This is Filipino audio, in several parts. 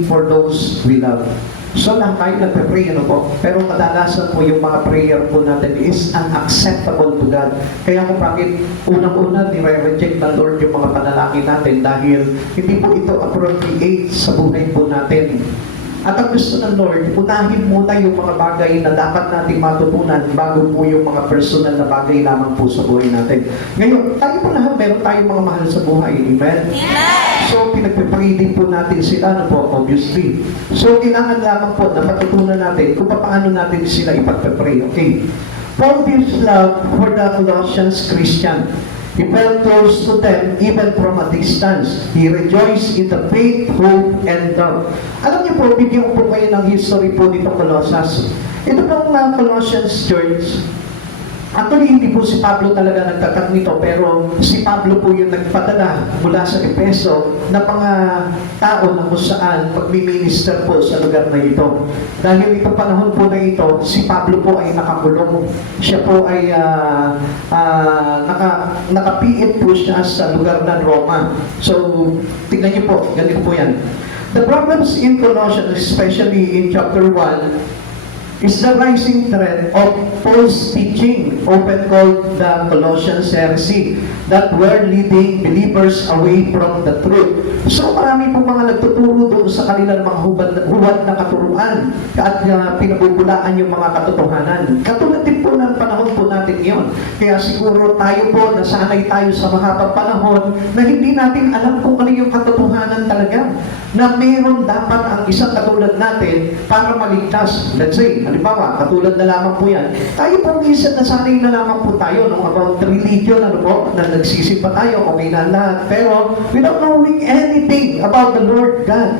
for those we love. So lang tayo nagpe-pray, ano po? Pero kadalasan po yung mga prayer po natin is unacceptable to God. Kaya kung bakit unang-una nire-reject ng Lord yung mga panalangin natin dahil hindi po ito appropriate sa buhay po natin. At ang gusto ng Lord, unahin muna yung mga bagay na dapat natin matutunan bago po yung mga personal na bagay lamang po sa buhay natin. Ngayon, tayo po lahat, meron tayong mga mahal sa buhay. Amen? Yes! So, pinagpipray din po natin sila, ano po, obviously. So, kailangan lamang po na matutunan natin kung paano natin sila ipagpipray. Okay? Paul gives love for the Colossians Christian. He felt close to them even from a distance. He rejoiced in the faith, hope, and love. Alam niyo po, bigyan po kayo ng history po dito Colossus. Ito pong Colossians Church. Actually, hindi po si Pablo talaga nagtatak nito, pero si Pablo po yung nagpadala mula sa Efeso na mga tao na kung saan magmi-minister po sa lugar na ito. Dahil ito panahon po na ito, si Pablo po ay nakakulong. Siya po ay nakapiit po siya sa lugar ng Roma. So, tignan niyo po, ganito po yan. The problems in Colossians, especially in chapter 1, is the rising trend of false teaching, often called the Colossian heresy, that were leading believers away from the truth. So marami po mga nagtuturo doon sa kanilang mga huwad na katuruan at pinabubulaan yung mga katotohanan. Katulad din po ng panahon po natin ngayon. Kaya siguro tayo po, nasanay tayo sa mahabang panahon na hindi natin alam kung ano yung katotohanan talaga. Na meron dapat ang isang katulad natin para maligtas. Let's say, halimbawa, katulad na lamang po yan. Tayo po minsan nasanay na lamang po tayo nung about religion, ano po, na nagsisimba tayo, okay na lahat. Pero without knowing anything about the Lord God.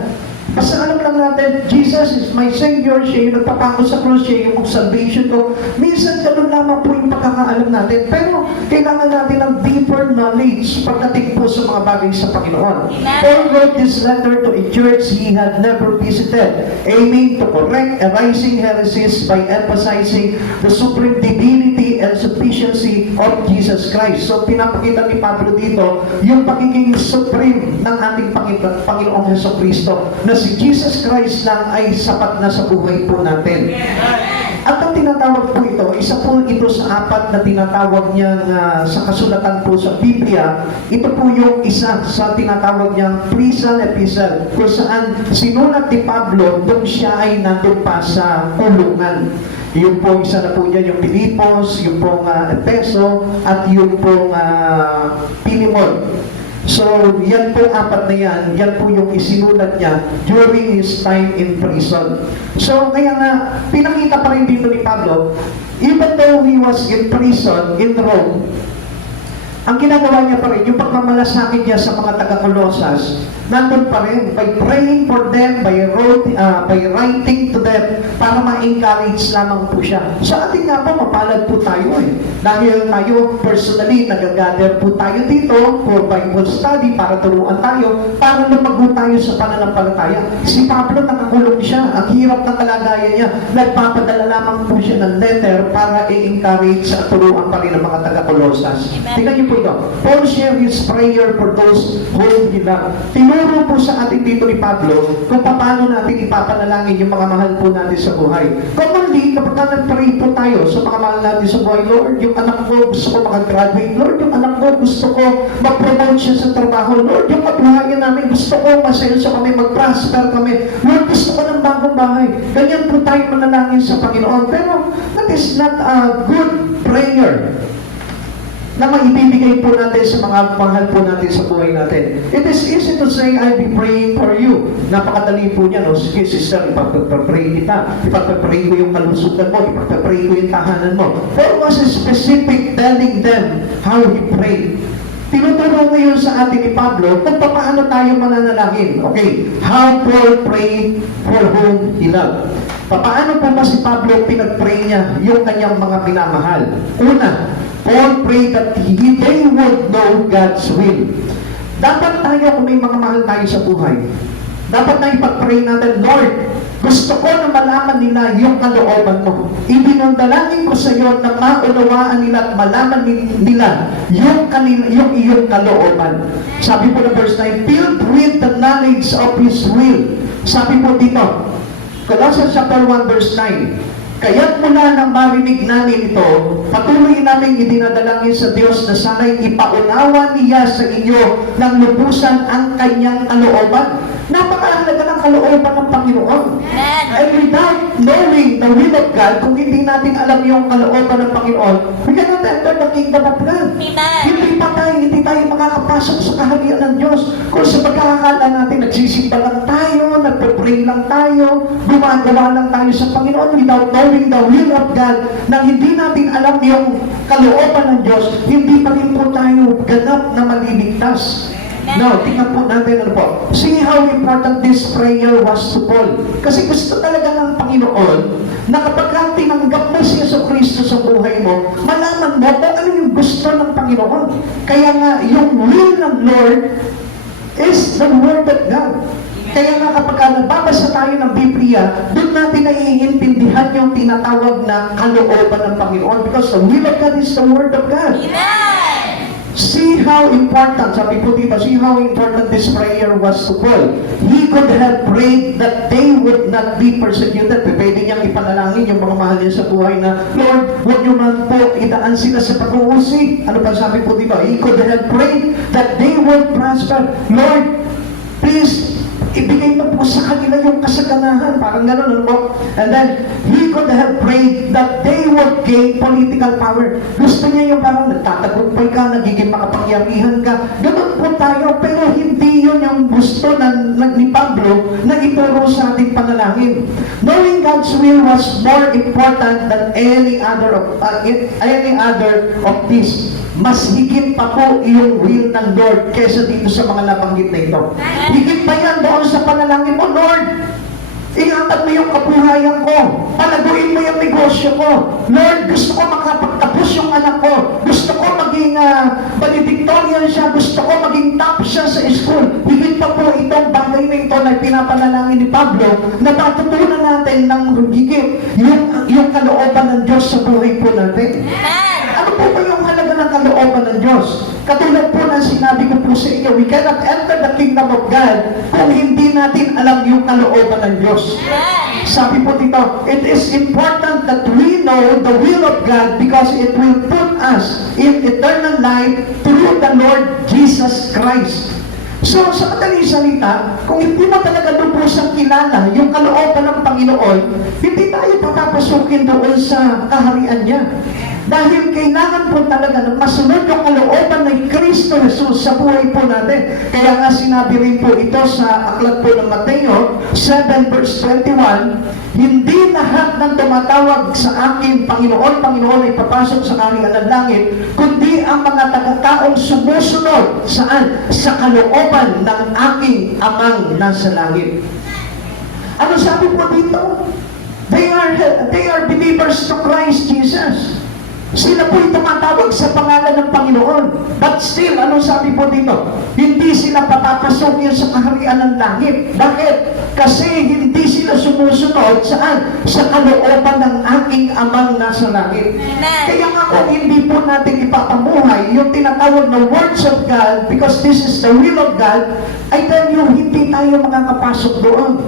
Basta alam lang natin, Jesus is my Savior, siya yung nagpapako sa cross, siya yung salvation ko. Minsan ganun lamang po yung pagkakaalam natin. Pero kailangan natin ng deeper knowledge pagdating po sa mga bagay sa Panginoon. Paul wrote this letter to a church he had never visited, aiming to correct arising heresies by emphasizing the supreme divinity and sufficiency of Jesus Christ. So pinapakita ni Pablo dito yung pagiging supreme ng ating Panginoong Jesucristo na si Jesus Christ lang ay sapat na sa buhay po natin. At ang tinatawag po ito, isa po ito sa apat na tinatawag niya sa kasulatan po sa Biblia. Ito po yung isa sa tinatawag niyang prison epistle, kung saan sinulat ni Pablo nung siya ay nandun pa sa kulungan. Yung po isa na po niya, yung Pilipos, yung pong Efeso, at yung pong Pilimon. So, yan po apat na yan po yung isinulat niya during his time in prison. So, kaya nga, pinakita pa rin dito ni Pablo, even though he was in prison in Rome, ang ginagawa niya pa rin, yung pagmamalasakit niya sa mga taga-Colossus, nandun pa rin, by praying for them, by writing to them, para ma-encourage lamang po siya. Sa ating nga po, mapalad po tayo eh. Dahil tayo, personally, nag-gather po tayo dito for Bible study, para turuan tayo, para lumago tayo sa pananampalataya. Si Pablo, nakakulong siya. Ang hirap ng kalagayan niya. Nagpapadala lamang po siya ng letter para i-encourage at turuan pa rin ang mga taga-Colossus. Tingnan niyo po ito. Paul shared his prayer for those whom he loved. Tinuro po sa ating dito ni Pablo kung paano natin ipapanalangin yung mga mahal po natin sa buhay. Commonly, kapag nag-pray po tayo sa mga mahal natin sa buhay, Lord, yung anak ko gusto ko makagraduate, Lord, yung anak ko gusto ko mag-promote siya sa trabaho, Lord, yung kabuhayan namin gusto ko masenso kami, mag-prosper kami, Lord, gusto ko ng bagong bahay. Ganyan po tayo manalangin sa Panginoon. Pero that is not a good prayer na maibibigay po natin sa mga mahal po natin sa buhay natin. It is easy to say, I'll be praying for you. Napakadali po niya, no? Sige, sister, ipagpapray kita. Ipagpapray ko yung kalusugan mo. Ipagpapray ko yung tahanan mo. There was a specific telling them how he prayed. Tinuturo ngayon sa atin ni Pablo kung paano tayo mananalangin. Okay, how Paul prayed for whom he loved. Paano po ba si Pablo pinag-pray niya yung kanyang mga pinamahal? Una, Paul prayed that they would know God's will. Dapat tayo, kung may mga mahal tayo sa buhay, dapat na ipag-pray natin, Lord, gusto ko na malaman nila yung kalooban mo. Ibinundalangin ko sa iyo na maunawaan nila at malaman nila yung iyong kalooban. Sabi po na verse 9, filled with the knowledge of His will, Sabi po dito, Colossians chapter 1 verse 9, kaya't mula nang marinig namin ito, patuloy namin idinadalangin sa Diyos na sana'y ipaunawa niya sa inyo ng lubusan ang kanyang kalooban. Napakahalaga ng kalooban ng Panginoon. And without knowing the will of God, kung hindi natin alam yung kalooban ng Panginoon, we cannot enter the kingdom of God. Hindi tayo makakapasok sa kaharian ng Diyos. Kung sa pagkakakala natin, nagsisimba lang tayo, nagpapray lang tayo, gumagawa lang tayo sa Panginoon without knowing the will of God, nang hindi natin alam yung kalooban ng Diyos, hindi pa rin po tayo ganap na maliligtas. Now, tingnan po natin ano po. See how important this prayer was to Paul. Kasi gusto talaga ng Panginoon na kapag tinanggap mo si Yesu Cristo sa buhay mo, malaman mo kung ano yung gusto ng Panginoon. Kaya nga, yung will ng Lord is the Word of God. Kaya nga kapag nagbabasa tayo ng Biblia, doon natin naiintindihan yung tinatawag na kalooban ng Panginoon because the will of God is the Word of God. See how important, sabi po dito, see how important this prayer was to Paul. He could have prayed that they would not be persecuted. Pwede niyang ipanalangin yung mga mahal niya sa buhay na, Lord, huwag niyo man po idaan sila sa pag-uusig. Ano pa sabi po dito? He could have prayed that they would prosper. Lord, please, ibigay mo po sa kanila yung kasaganahan. Parang gano'n, ano po? And then, he could have prayed that they would gain political power. Gusto niya yung parang nagtatagumpay ka, nagiging makapangyarihan ka. Gano'n po tayo, pero hindi yun yung gusto ni Pablo na ituro sa ating panalangin. Knowing God's will was more important than any other of this. Mas higit pa po yung will ng Lord kesa dito sa mga nabanggit na ito. Higit pa yan doon sa panalangin mo, Lord, ingatan mo yung kabuhayan ko. Palaguin mo yung negosyo ko. Lord, gusto ko makapagtapos yung anak ko. Gusto ko maging valedictorian siya. Gusto ko maging top siya sa school. Higit pa po itong bagay na ito na pinapanalangin ni Pablo na patutunan natin ng higit yung kalooban ng Diyos sa buhay po natin. Ano po ba yung halaga ng kalooban ng Diyos? Katulad po na sinabi ko po sa inyo, we cannot enter the kingdom of God kung hindi natin alam yung kalooban ng Diyos. Sabi po dito, it is important that we know the will of God because it will put us in eternal life through the Lord Jesus Christ. So, sa madaling salita, kung hindi mo talaga lubusang kilala yung kalooban ng Panginoon, hindi tayo papapasukin doon sa kaharian niya. Dahil kailangan po talaga na masunod yung kalooban ng Kristo Jesus sa buhay po natin. Kaya nga sinabi rin po ito sa aklat po ng Mateo 7 verse 21, hindi lahat ng tumatawag sa akin, Panginoon, Panginoon ay papasok sa kaharian ng langit, kundi ang mga taga-taong sumusunod saan? Sa kalooban ng aking Amang nasa langit. Ano sabi po dito? They are believers to Christ Jesus. Sila po'y tumatawag sa pangalan ng Panginoon. But still, anong sabi po dito? Hindi sila papapasukin sa kaharian ng langit. Bakit? Kasi hindi sila sumusunod saan? Sa kalooban ng aking Amang nasa langit. Kaya nga kung hindi po natin ipapamuhay yung tinatawag na words of God, because this is the will of God, ay dahil hindi tayo makakapasok doon.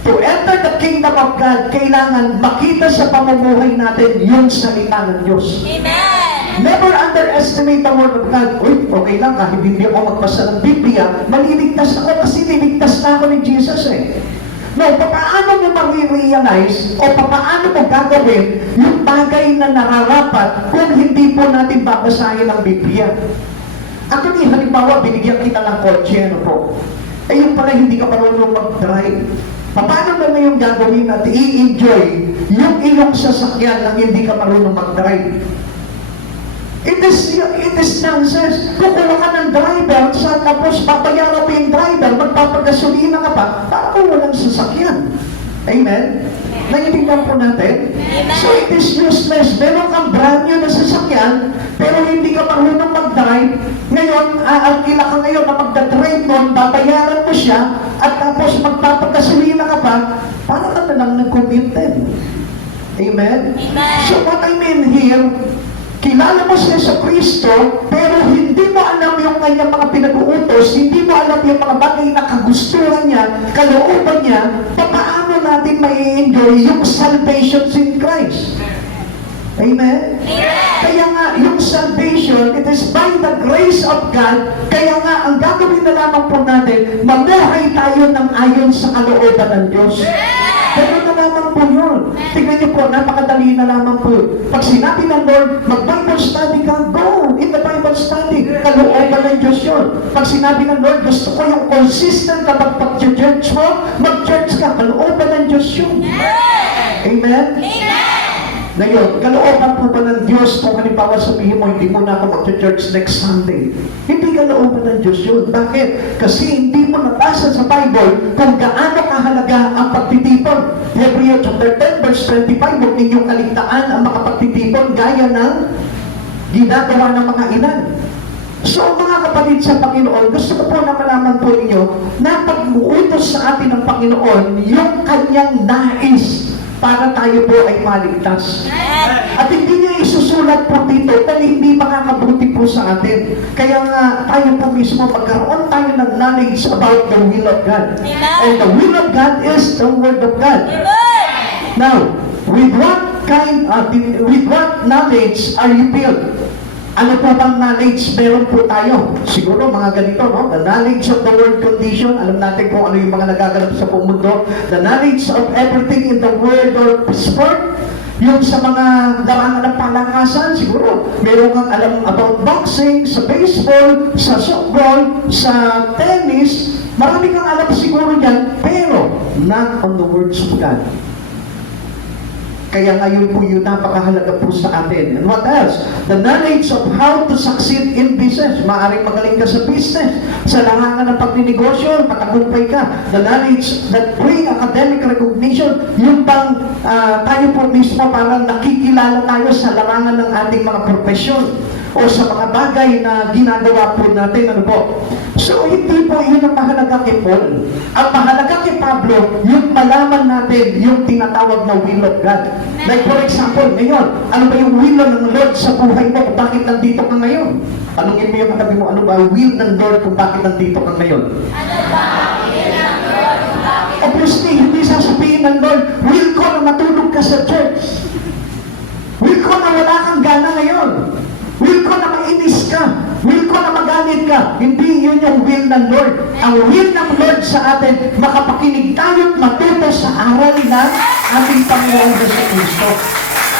To enter the kingdom of God, kailangan makita sa pamumuhay natin yung salita ng Diyos. Amen! Never underestimate the word of God. Uy, okay lang kahit hindi ako magbasa ng Biblia, maliligtas ako kasi niligtas na ako ni Jesus eh. No, paano mo marirealize o paano mo gagawin yung bagay na nararapat kung hindi po natin babasahin ang Biblia? Ako ni, halimbawa, binigyan kita ng kotse, ano po? Eh, yung pala hindi ka marunong mag-drive. Paano mo na yung gagawin at i-enjoy yung iyong sasakyan nang hindi ka marunong mag-drive? It is nonsense. Kukuha ka ng driver, tapos papayaran mo yung driver, magpapagasolina ka pa, para kung walang sasakyan. Amen? Naiintindihan po natin? So it is useless. Meron kang brand new na sasakyan, pero hindi ka marunong mag-drive. Ngayon, aarkila ka ngayon na magdadrive nun, babayaran mo siya, at tapos magpapagasolina ka pa, para ka na lang nag-commute din. Amen? Amen. So what I mean here, Kilala mo si Jesucristo, pero hindi mo alam yung kanyang mga pinag-uutos, hindi mo alam yung mga bagay na kagustuhan niya, kalooban niya, paano natin mai-enjoy yung salvation in Christ? Amen? Kaya nga, yung salvation, it is by the grace of God. Kaya nga, ang gagawin na lamang po natin, mamuhay tayo ng ayon sa kalooban ng Diyos. Pero na lamang po yun. Tingnan niyo po, napakadali na lamang po. Pag sinabi ng Lord, mag-Bible study ka, go in the Bible study. Kalooban ng Diyos yun. Pag sinabi ng Lord, gusto ko yung consistent na pag-church mo, mag-church ka, kalooban ng Diyos yun. Amen? Ngayon, kalooban po ba ng Diyos kung halimbawa sabihin mo, hindi mo na ako mag-church next Sunday? Hindi kalooban ng Diyos yun. Bakit? Kasi hindi mo nabasa sa Bible kung gaano kahalaga ang pagtitipon. Hebrew chapter 10 verse 25, huwag ninyong kaligtaan ang makapagtitipon gaya ng ginagawa ng mga inan. So mga kapatid sa Panginoon, gusto ko po na malaman po ninyo na pag-uutos sa atin ng Panginoon yung kanyang nais para tayo po ay maligtas. At hindi niya isusulat po dito dahil hindi makakabuti po sa atin. Kaya nga tayo po mismo magkaroon tayo ng knowledge about the will of God. And the will of God is the Word of God. Now, with what knowledge are you filled? Ano po bang knowledge meron po tayo? Siguro mga ganito, no? The knowledge of the world condition, alam natin kung ano yung mga nagaganap sa buong mundo. The knowledge of everything in the world or sport, yung sa mga larangan ng palakasan, siguro meron kang alam about boxing, sa baseball, sa softball, sa tennis, marami kang alam siguro dyan, pero not on the words of God. Kaya ngayon po yun napakahalaga po sa atin. And what else? The knowledge of how to succeed in business. Maaring magaling ka sa business. Sa larangan ng pagninegosyo, matagumpay ka. The knowledge that bring academic recognition. Yung bang tayo po mismo parang nakikilala tayo sa larangan ng ating mga profesyon o sa mga bagay na ginagawa po natin. Ano po? So, hindi po yun ang mahalaga kay Paul. Ang mahalaga kay Pablo, yung malaman natin yung tinatawag na will of God. Like for example, ngayon, ano ba yung will ng Lord sa buhay mo kung bakit nandito ka ngayon? Tanungin mo yung katabi mo, ano ba yung will ng Lord kung bakit nandito ka ngayon? Ano ba ang will ng Lord kung bakit? Obviously, hindi sasabihin ng Lord, will ko na matulog ka sa church. Will ko na wala kang gana ngayon. Will ko na mainis ka. Will ko na magalit ka. Hindi yun yung will ng Lord. Ang will ng Lord sa atin, makapakinig tayo at matuto sa aral na ating Panginoon Jesucristo.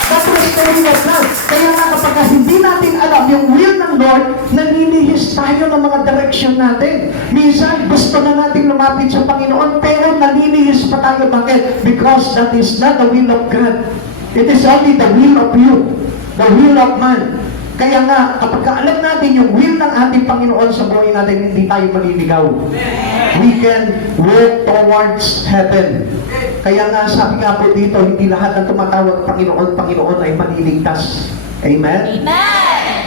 That was the will of God. Kaya nga kapag hindi natin alam yung will ng Lord, naninihis tayo ng mga direction natin. Minsan, gusto na natin lumapit sa Panginoon, pero naninihis pa tayo. Bakit? Because that is not the will of God. It is only the will of you. The will of man. Kaya nga, kapag alam natin yung will ng ating Panginoon sa buhay natin, hindi tayo maliligaw. We can walk towards heaven. Kaya nga, sabi nga po dito, hindi lahat ng tumatawag Panginoon ay maliligtas. Amen? Amen!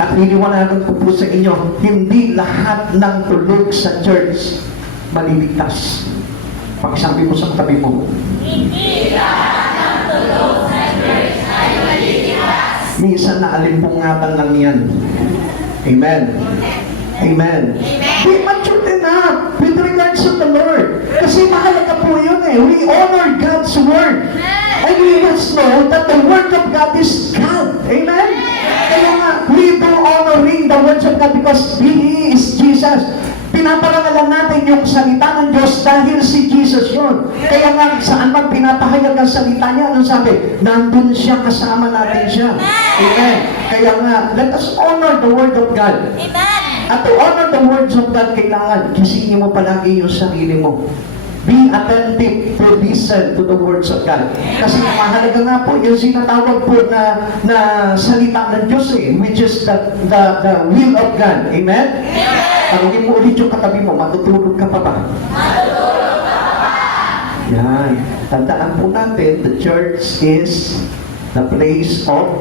At niliwanagan ko po sa inyo, hindi lahat ng tulog sa church maliligtas. Pakisabi mo sa katabi mo. Hindi lahat ng tulog sa church ay maliligtas. Minsan na alimpungatan lang yan. Amen. Amen. Be mature enough with regards to the Lord. Kasi mahalaga po yun eh. We honor God's Word. And we must know that the Word of God is God. Amen? Kaya nga, we do honoring the words of God because He is Jesus. Pinaparangalan natin yung salita ng Diyos dahil si Jesus yun. Kaya nga, saan man pinapahayag ang salita niya, anong sabi? Nandun siya, kasama natin siya. Amen. Kaya nga, let us honor the Word of God. Amen. At to honor the words of God, kailangan gisingin mo palagi yung sarili mo. Be attentive to listen to the words of God. Kasi mahalaga nga po, yung sinatawag po na salita ng Diyos which is the will of God. Amen? Amen. Tanungin mo ulit yung katabi mo, matutulog ka pa ba? Matutulog ka pa ba? Yan. Tandaan po natin, the church is the place of,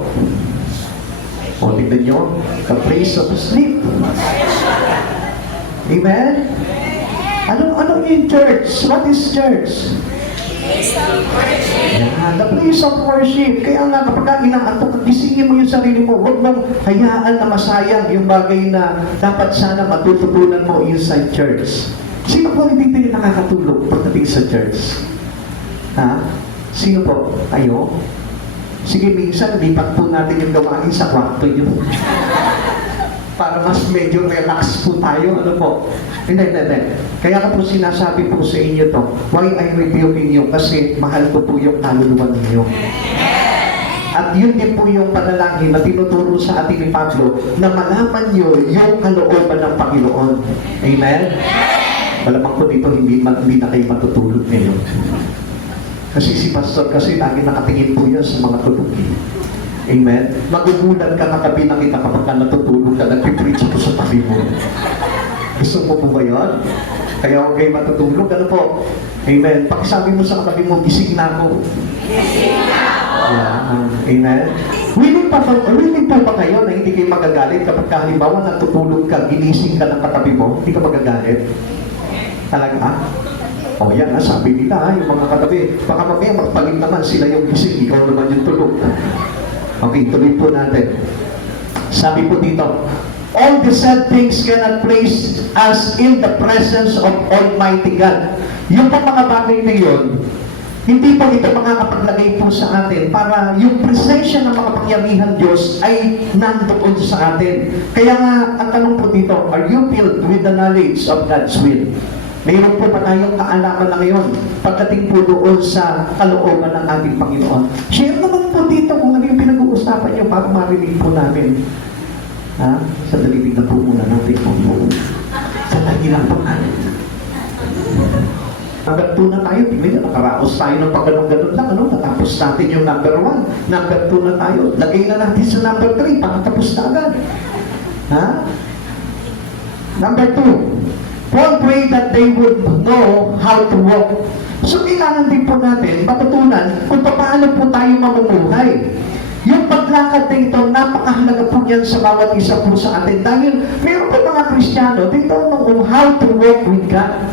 tignan nyo, the place of sleep. Amen? Ano yung church? What is church? Yan, the place of worship. Kaya nga kapag inaantok, gisingin mo yung sarili mo. Huwag mong hayaan na masayang yung bagay na dapat sana matututunan mo inside church. Sino po hindi din nakakatulog pagdating sa church? Ha? Sino po? Kayo? Sige, minsan lipat po natin yung gawain sa kwarto nyo. Para mas medyo relax po tayo. Ano po? Hindi. Kaya ko po sinasabi po sa inyo to, why I'm rebuking you? Kasi mahal ko po yung kaluluwa ninyo. At yun din po yung panalangin na tinuturo sa atin ni Pablo na malaman nyo yung kalooban ng Panginoon. Amen? Malamang po dito hindi na kayo matutulog ngayon. Kasi si Pastor kasi lagi nakatingin po yan sa mga tulog. Amen? Magugulat ka na kabi na kita kapag ka natutulog ka, nagpipreach ko sa tabi mo. Gusto mo po ba yun? Kaya huwag kayo matutulog. Ano po? Amen? Pakisabi mo sa katabi mo, gising na ako. Gising na ako! Yeah. Amen? Willing po ba kayo na hindi kayo magagalit kapag halimbawa natutulog ka, ginising ka ng katabi mo, hindi ka magagalit? Talaga? O yan, sabi nila, yung mga katabi, baka mamaya magpalit naman sila yung gising, ikaw naman yung tulog. Okay, tuloy po natin. Sabi po dito, all the sad things cannot place us in the presence of Almighty God. Yung pa mga bagay na yun, hindi po ito makakapaglagay po sa atin para yung presensya ng mga pangyarihan Diyos ay nandoon sa atin. Kaya nga, ang tanong po dito, are you filled with the knowledge of God's will? Mayroon po pa tayong kaalaman na ngayon pagdating po doon sa kalooban ng ating Panginoon. Share naman po dito kung ano yung pinag-uusapan nyo para marinig po namin. Ha? Sandali na po muna natin po. Sandali lang po natin. Number 2 na tayo. Tingnan nyo, nakaraos tayo ng pagganong-ganon lang. Ano? Natapos natin yung number 1. Number 2 na tayo. Lagay na natin sa number 3. Pakatapos na agad. Ha? Number 2. Paul prayed that they would know how to walk. So, kailangan din po natin matutunan kung paano po tayo mamumuhay. Yung paglakad na ito, napakahalaga po yan sa bawat isa po sa atin. Dahil meron po mga Kristiyano, they don't know how to walk with God.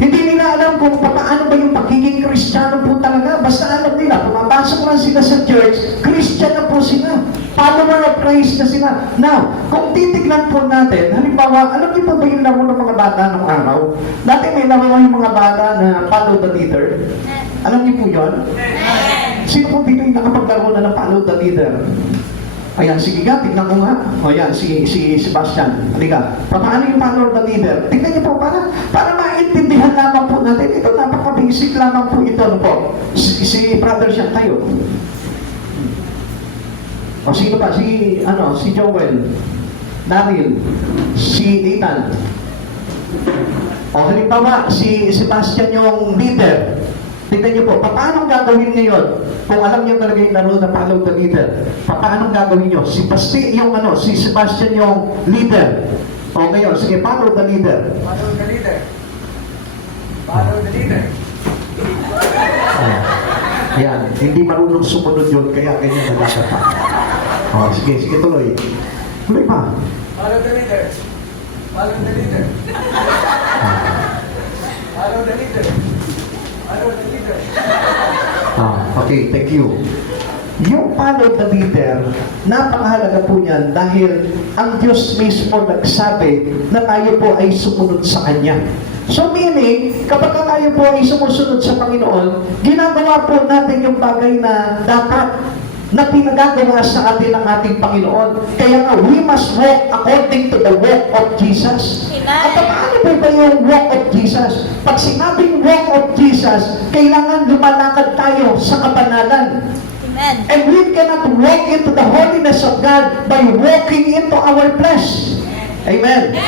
Hindi nila alam kung paano ba yung pagiging Kristiyano po talaga. Basta alam nila, pumapasok lang sila sa church, Christian na po sila. Follower of Christ na sila. Now, kung titignan po natin, halimbawa, alam niyo po ba yung laro ng mga bata ng araw? Dati may laro yung mga bata na follow the leader. Alam niyo po yun? Sino po dito yung nakapaglaro na ng follow the leader? Ayan, sige ka, tignan ko nga. O yan, si Sebastian. Halika. Paano yung follow the leader? Tignan niyo po, para maintindihan lamang po natin. Ito, napaka-basic lamang po ito. Ano po? Si brother siya tayo. O sino pa? Si Joel, Daryl, si Ethan. O halimbawa, si Sebastian yung leader. Tignan niyo po, paano gagawin ngayon? Kung alam niyo talaga yung laro na follow the leader, paano gagawin niyo? Si Sebastian yung leader. O ngayon, sige, follow the leader. Follow the leader. Follow the leader. Yan, hindi marunong sumunod yun, kaya ganyan na dapat pa. O, sige, tuloy. Tuloy pa. Follow the leader. Follow the leader. Follow the leader. Follow the leader. Okay, thank you. Yung follow the leader, napakahalaga po niyan dahil ang Diyos mismo nagsabi na tayo po ay sumunod sa Kanya. So meaning, kapag tayo po ay sumusunod sa Panginoon, ginagawa po natin yung bagay na dapat na pinagagawa sa atin ng ating Panginoon. Kaya nga, we must walk according to the walk of Jesus. At paano po ba yung walk of Jesus? Pag sinabing walk of Jesus, kailangan lumalakad tayo sa kabanalan. Amen. And we cannot walk into the holiness of God by walking into our flesh. Amen.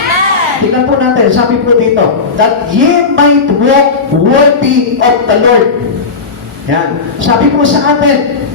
Tingnan po natin, sabi po dito, that ye might walk worthy of the Lord. Yan. Sabi po sa atin,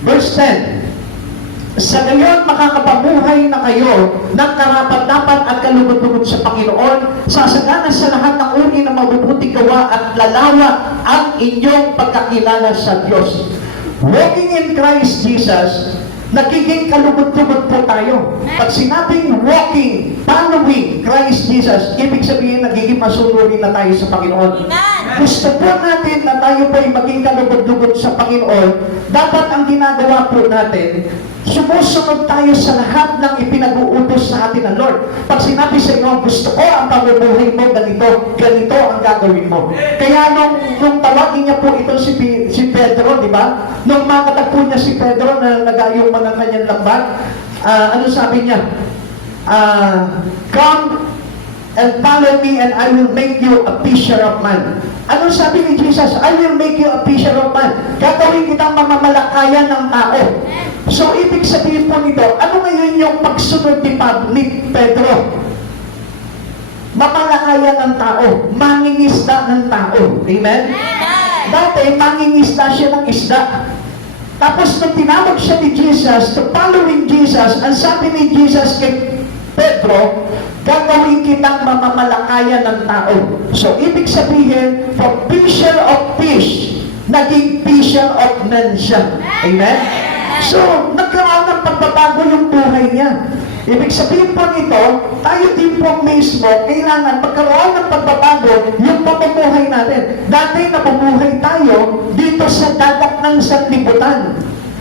verse 10, sa gayon makakapamuhay na kayo ng karapat-dapat at kalugod-lugod sa Panginoon, sasagana sa lahat ng uri ng mabubuting gawa at lalawa ang inyong pagkakilala sa Diyos. Walking in Christ Jesus, nagiging kalugod-lugod po tayo. Pag sinabing walking, following Christ Jesus, ibig sabihin nagiging masunurin na tayo sa Panginoon. Gusto po natin na tayo po ay maging kalugod-lugod sa Panginoon, dapat ang ginagawa po natin, sumusunod tayo sa lahat ng ipinag-uutos sa atin ng Lord. Pag sinabi sa inyo, gusto ko ang pamumuhay mo, ganito ang gagawin mo. Kaya nung tawagin niya po ito si Pedro, di ba? Nung makatagpo niya si Pedro na nagayong mga kanyang lambat, ano sabi niya? Come and follow me and I will make you a fisher of men. Ano sabi ni Jesus? I will make you a fisher of men. Gagawin kitang mamamalakayan ng tao. So, ibig sabihin po nito, ano ngayon yung pagsunod ni Pedro? Mamalakayan ng tao, mangingisda ng tao. Amen? Dati, mangingisda siya ng isda. Tapos, nung tinawag siya ni Jesus, to following Jesus, ang sabi ni Jesus kay Pedro, gagawin kitang mamamalakayan ng tao. So, ibig sabihin, from fisher of fish, naging fisher of men siya. Amen? So, nagkaroon ng pagbabago yung buhay niya. Ibig sabihin po nito, tayo din po mismo, kailangan magkaroon ng pagbabago yung pamumuhay natin. Dati nabubuhay tayo dito sa dagat ng sanlibutan.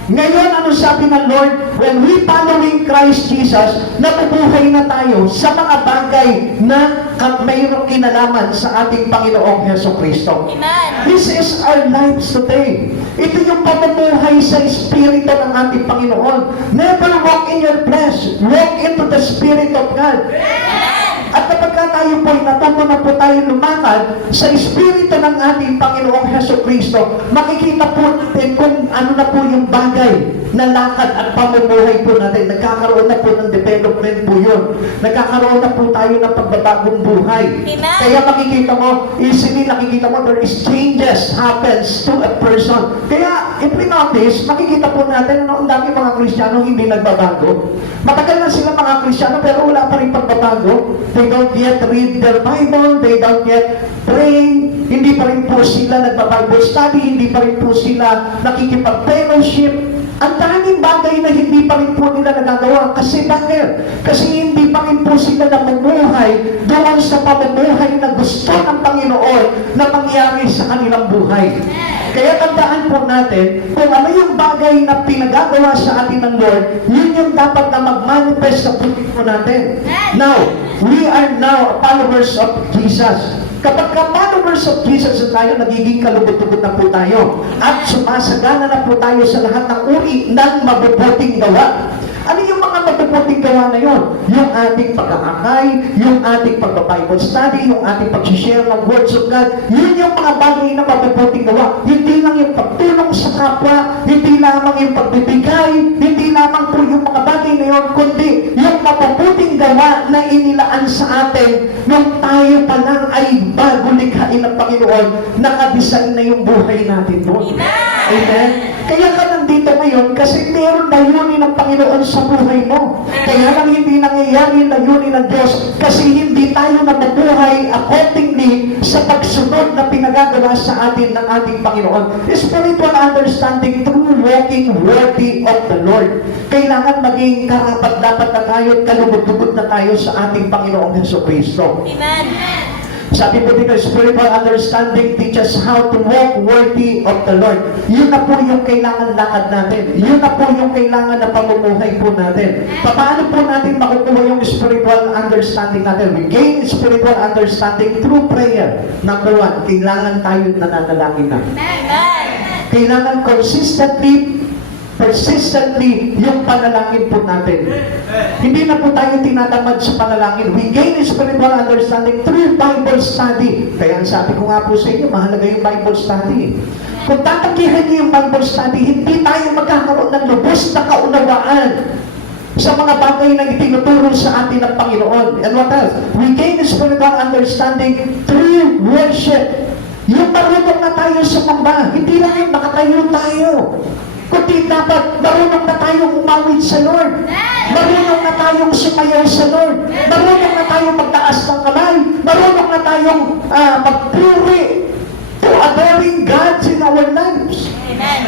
Ngayon, ano sabi ng Lord? When we following Christ Jesus, nabubuhay na tayo sa mga bagay na mayroong kinalaman sa ating Panginoong Jesucristo. This is our lives today. Ito yung pamumuhay sa Espiritu ng ating Panginoon. Never walk in your flesh. Walk into the Spirit of God. At kapag tayo po ay natuto na po tayo lumakad sa Espiritu ng ating Panginoong Jesucristo, makikita po natin kung ano na po yung bagay na lakad at pamumuhay po natin. Nagkakaroon na po ng development po yun. Nagkakaroon na po tayo ng pagbabagong buhay. Amen. Kaya makikita mo, easily nakikita mo, there is changes happens to a person. Kaya, if we notice, makikita po natin, ang dami mga Kristiyano hindi nagbabago. Matagal na sila mga Kristiyano, pero wala pa rin pagbabago. They don't yet read their Bible, they don't yet pray, hindi pa rin po sila nagba-Bible study, hindi pa rin po sila nakikipag-fellowship. Ang daming bagay na hindi pa rin po nila nagagawa. Kasi bakit? Kasi hindi pa rin po sila namumuhay doon sa pamumuhay na gusto ng Panginoon na mangyari sa kanilang buhay. Kaya tandaan po natin, kung ano yung bagay na pinagagawa sa atin ng Lord, yun yung dapat na mag-manifest sa buhay po natin. Now, we are now followers of Jesus. Kapag followers of Jesus na tayo, nagiging kalugod-lugod na po tayo. At sumasagana na po tayo sa lahat ng uri ng mabubuting gawa. Ano yung mga mabubuting gawa na yun? Yung ating pag-aakay, yung ating pag-Bible study, yung ating pag-share ng words of God, yun yung mga bagay na mabubuting gawa. Hindi lang yung pagtulong sa kapwa, hindi lamang yung pagbibigay, hindi lamang po yung mga bagay na yun, kundi yung mabubuting gawa na inilaan sa atin nung tayo pa lang ay bago likhain ng Panginoon, nakadesign na yung buhay natin doon. Amen? Kaya ka nandito ngayon kasi meron layunin ng Panginoon sa buhay mo. Kaya lang hindi nangyayari layunin ng Diyos kasi hindi tayo nabubuhay accordingly sa pagsunod na pinagagawa sa atin ng ating Panginoon. Spiritual understanding through walking worthy of the Lord. Kailangan maging karapat-dapat na tayo at kalugod-lugod na tayo sa ating Panginoong Jesucristo. Amen. Sabi po dito, spiritual understanding teaches how to walk worthy of the Lord. Yun na po yung kailangan lakad natin. Yun na po yung kailangan na pamumuhay po natin. Paano po natin makukuha yung spiritual understanding natin? We gain spiritual understanding through prayer. Number one, kailangan tayo nananalangin na. Kailangan persistently yung panalangin po natin. Hindi na po tayo tinatamad sa panalangin. We gain spiritual understanding through Bible study. Kaya sabi ko nga po sa inyo, mahalaga yung Bible study. Kung tatakihan niyo yung Bible study, hindi tayo magkakaroon ng lubos na kaunawaan sa mga bagay na itinuturo sa atin ng Panginoon. And what else? We gain spiritual understanding through worship. Yung marunong na tayo sa sumamba, hindi lang yung nakatayo tayo. Kundi dapat marunong na tayong umawit sa Lord. Marunong na tayong sumayaw sa Lord. Marunong na tayong magtaas ng kamay. Marunong na tayong magpuri to adoring God in our lives. Amen.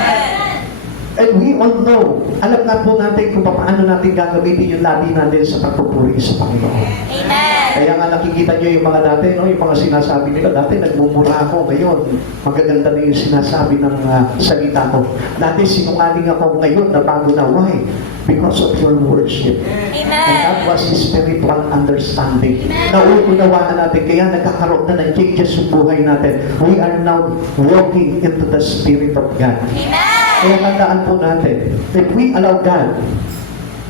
And we all know, alam nga po natin kung paano natin gagamitin yung labi natin sa pagpupuri sa Panginoon. Amen. Kaya nga nakikita nyo yung mga dati, no? Yung mga sinasabi nila, dati nagmumura ako, ngayon, magaganda na yung sinasabi ng salita ko. Dati sinungaling ako, ngayon, nabago na. Why? Because of your worship. Amen. And that was his spiritual understanding. Nauunawaan natin, kaya nagkakaroon na ng changes sa buhay natin. We are now walking into the Spirit of God. Amen. Kaya tandaan po natin, if we allow God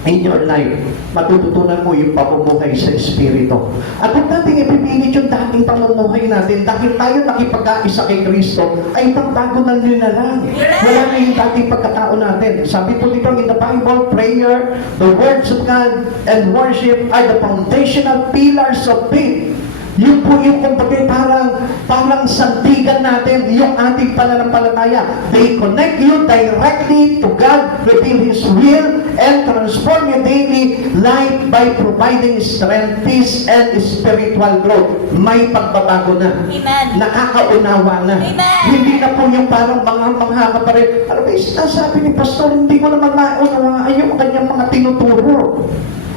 in your life, matututunan mo yung pamumuhay sa Espiritu. At huwag natin ipipilit yung dating pamumuhay natin dahil tayo nakipagkaisa kay Kristo, ay bago na nila lang. Wala na yung dating pagkatao natin. Sabi po dito in the Bible, prayer, the words of God, and worship are the foundational pillars of faith. Yun po yung kumbaga parang sandigan natin yung ating pananampalataya. They connect you directly to God, reveal His will, and transform your daily life by providing strength, peace, and spiritual growth. May pagbabago na. Amen. Nakakaunawa na. Amen. Hindi na po yung parang mga pa rin. Ano ba yung sinasabi ni Pastor? Hindi ko naman maunawaan yung kanyang mga tinuturo.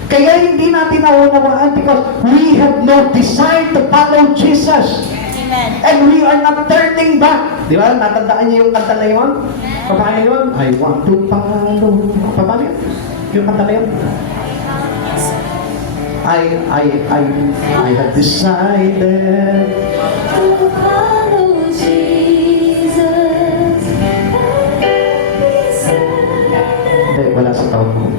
Kaya hindi natin naunawaan because we have no desire to follow Jesus. Amen. And we are not turning back. Di ba? Natandaan niyo yung kanta na yun? Paano yun? I want to follow. Paano yun? Yung kanta na yun? I have decided To follow Jesus. Hindi, wala sa taon mo.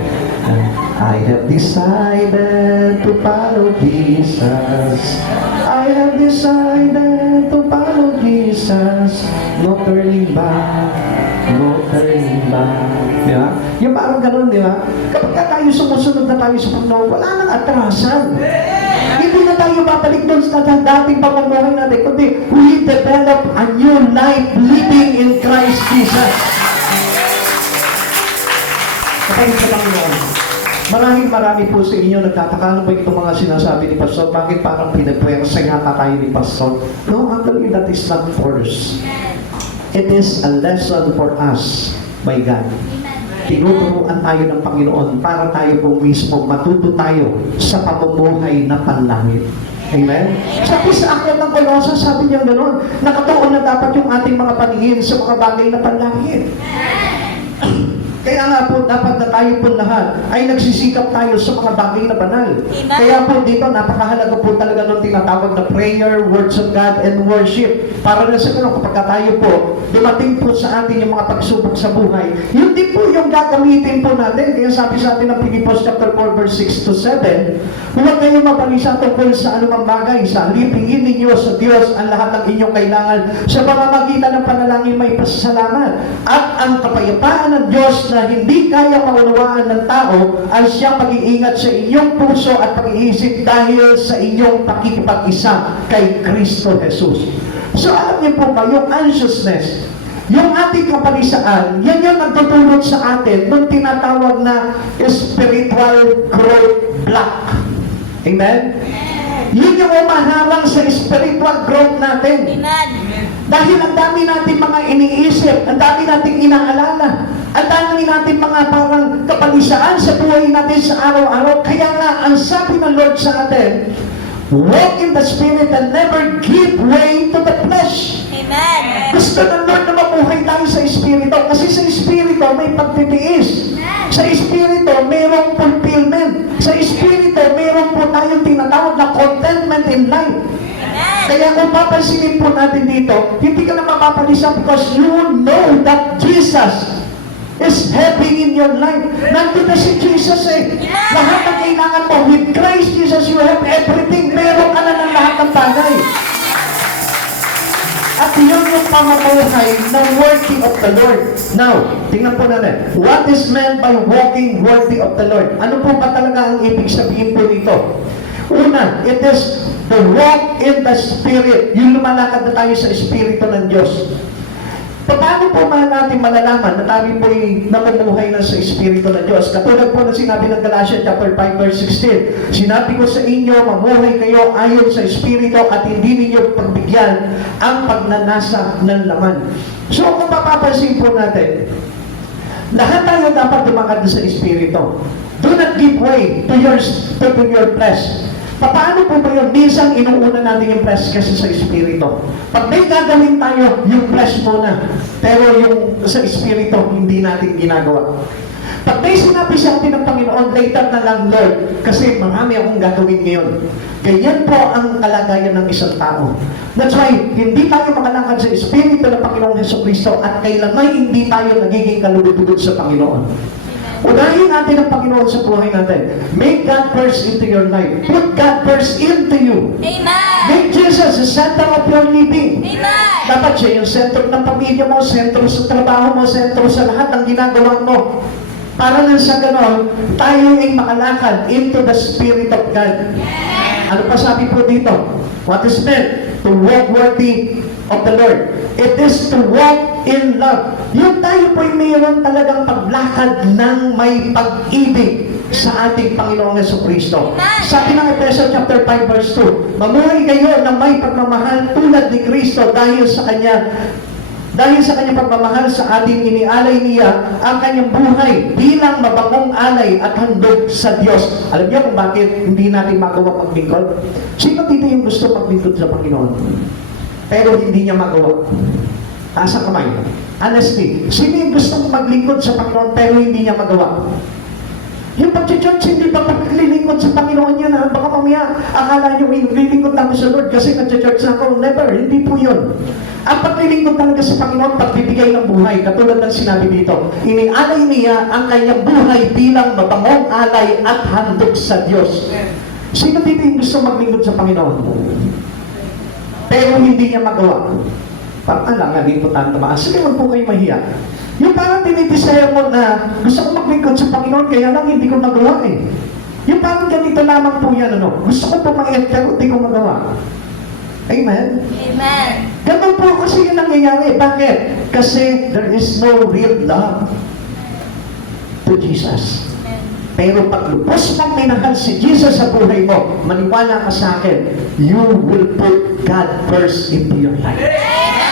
I have decided to follow Jesus. I have decided to follow Jesus. No turning back. No turning back. Di ba? Yung parang ganun, di ba? Kapag tayo sumusunod na tayo sa Panginoon, wala nang atrasan. Hindi na tayo babalik doon sa dating pamumuhay natin, kundi we develop a new life living in Christ Jesus. Kapag sa Panginoon, marami po sa inyo nagtataka, ano ba itong mga sinasabi ni Pastor? Bakit parang pinagpuwersa yata tayo ni Pastor? No, actually, that is not force. It is a lesson for us by God. Tinuturuan tayo ng Panginoon para tayo po mismo matuto tayo sa pamumuhay na panlangit. Amen? Sabi sa aklat ng Kolosas, sabi niya gano'n, nakatuon na dapat yung ating mga paningin sa mga bagay na panlangit. Kaya nga po, dapat na tayo po lahat ay nagsisikap tayo sa mga bagay na banal. Amen. Kaya po dito, napakahalaga po talaga ng tinatawag na prayer, words of God, and worship. Para na sa ganun, kapag tayo po, dumating po sa atin yung mga pagsubok sa buhay, yun din po yung gagamitin po natin. Kaya sabi sa atin ng Philippians chapter 4, verse 6 to 7, huwag kayong mabalisa tungkol sa anumang bagay. Sa halipingin ninyo sa Diyos ang lahat ng inyong kailangan sa pamamagitan ng panalangin may pasasalamat. At ang kapayapaan ng Diyos na hindi kaya maunawaan ng tao ay siyang pag-iingat sa inyong puso at pag-iisip dahil sa inyong pakikipag-isa kay Kristo Jesus. So alam niyo po ba, yung anxiousness, yung ating kapalisaan, yan yung nagtutulot sa atin ng tinatawag na spiritual growth block. Amen? Yun yung umaharang sa spiritual growth natin. Amen. Dahil ang dami natin mga iniisip, ang dami nating inaalala, ang dami natin mga parang kapalisaan sa buhay natin sa araw-araw. Kaya nga, ang sabi ng Lord sa atin, walk in the Spirit and never give way to the flesh. Amen. Gusto ng Lord na mabuhay tayo sa Espiritu. Kasi sa Espiritu may pagtitiis. Sa Espiritu mayroong fulfillment. Sa Espiritu mayroon po tayong tinatawag na contentment in life. Kaya kung papansinin po natin dito, hindi ka na mapapalisa because you know that Jesus is having in your life. Nandito na si Jesus eh. Lahat ng kailangan mo, with Christ Jesus, you have everything. Meron ka na ng lahat ng bagay. At yun yung pamamahay ng worthy of the Lord. Now, tingnan po natin. What is meant by walking worthy of the Lord? Ano po ba talaga ang ibig sabihin po nito? Una, it is the walk in the Spirit. Yung lumalakad na tayo sa Espiritu ng Diyos. Paano po ba natin malalaman na tayo po'y namumuhay na sa Espiritu ng Diyos? Katulad po na sinabi ng Galatians chapter 5 verse 16. Sinabi ko sa inyo, mamuhay kayo ayon sa Espiritu at hindi ninyo pagbigyan ang pagnanasa ng laman. So kung mapapansin po natin, Lahat tayo dapat dumakad sa Espiritu. Do not give way to your flesh. Paano po ba yun? Minsan inuuna natin yung flesh kasi sa Espiritu. Pag may gagawin tayo, yung flesh muna. Pero yung sa Espiritu, hindi natin ginagawa. Pag may sinabi sa atin ng Panginoon, later na lang, Lord, kasi marami akong gagawin ngayon. Ganyan po ang kalagayan ng isang tao. That's why, hindi tayo makalakad sa Espiritu ng Panginoong Jesucristo at kailanman hindi tayo nagiging kalulugod sa Panginoon. Unahin natin ang Panginoon sa buhay natin. Make God first into your life. Put God first into you. Amen. Make Jesus the center of your living. Amen. Dapat siya yung sentro ng pamilya mo, sentro sa trabaho mo, sentro sa lahat ng ginagawa mo. Para nang sa ganon, tayo ay makalakad into the Spirit of God. Ano pa sabi po dito? What is meant? To walk worthy of the Lord. It is to walk in love. Yung tayo po ay mayroon talagang paglakad ng may pag-ibig sa ating Panginoong Jesucristo. Sabi ng Efeso chapter 5 verse 2, mamuhay kayo na may pagmamahal tulad ni Kristo dahil sa Kanyang pagmamahal sa ating inialay niya ang kanyang buhay bilang mabangong alay at handog sa Diyos. Alam niyo kung bakit hindi natin magawa maglingkod? Sino dito yung gusto maglingkod sa Panginoon? Pero hindi niya magawa. Taas ang kamay. Honesty. Sino yung gusto maglingkod sa Panginoon pero hindi niya magawa? Yung pag-church, hindi pa paglilingkod sa Panginoon yan. Ha? Baka mamaya, akala nyo, naglilingkod ako sa Lord kasi nag-church na ako. Never. Hindi po yun. Ang paglilingkod talaga sa Panginoon, pagbibigay ng buhay. Katulad ng sinabi dito, inialay niya ang kanyang buhay bilang mabangong alay at handog sa Diyos. Sino dito yung gusto maglingkod sa Panginoon? Pero hindi niya magawa. Parang alangan po tayo tumaas. Sige, wag po kayo mahiya. Yung parang dinidesire mo na gusto ko maglingkod sa Panginoon, kaya lang hindi ko magawa eh. Yung parang ganito lamang po yan, ano? Gusto ko pumayat, pero hindi ko magawa. Amen? Amen. Ganun po kasi yun nangyayari. Bakit? Kasi there is no real love to Jesus. Pero pag lubos mong minahal si Jesus sa buhay mo, maniwala ka sa akin, you will put God first into your life.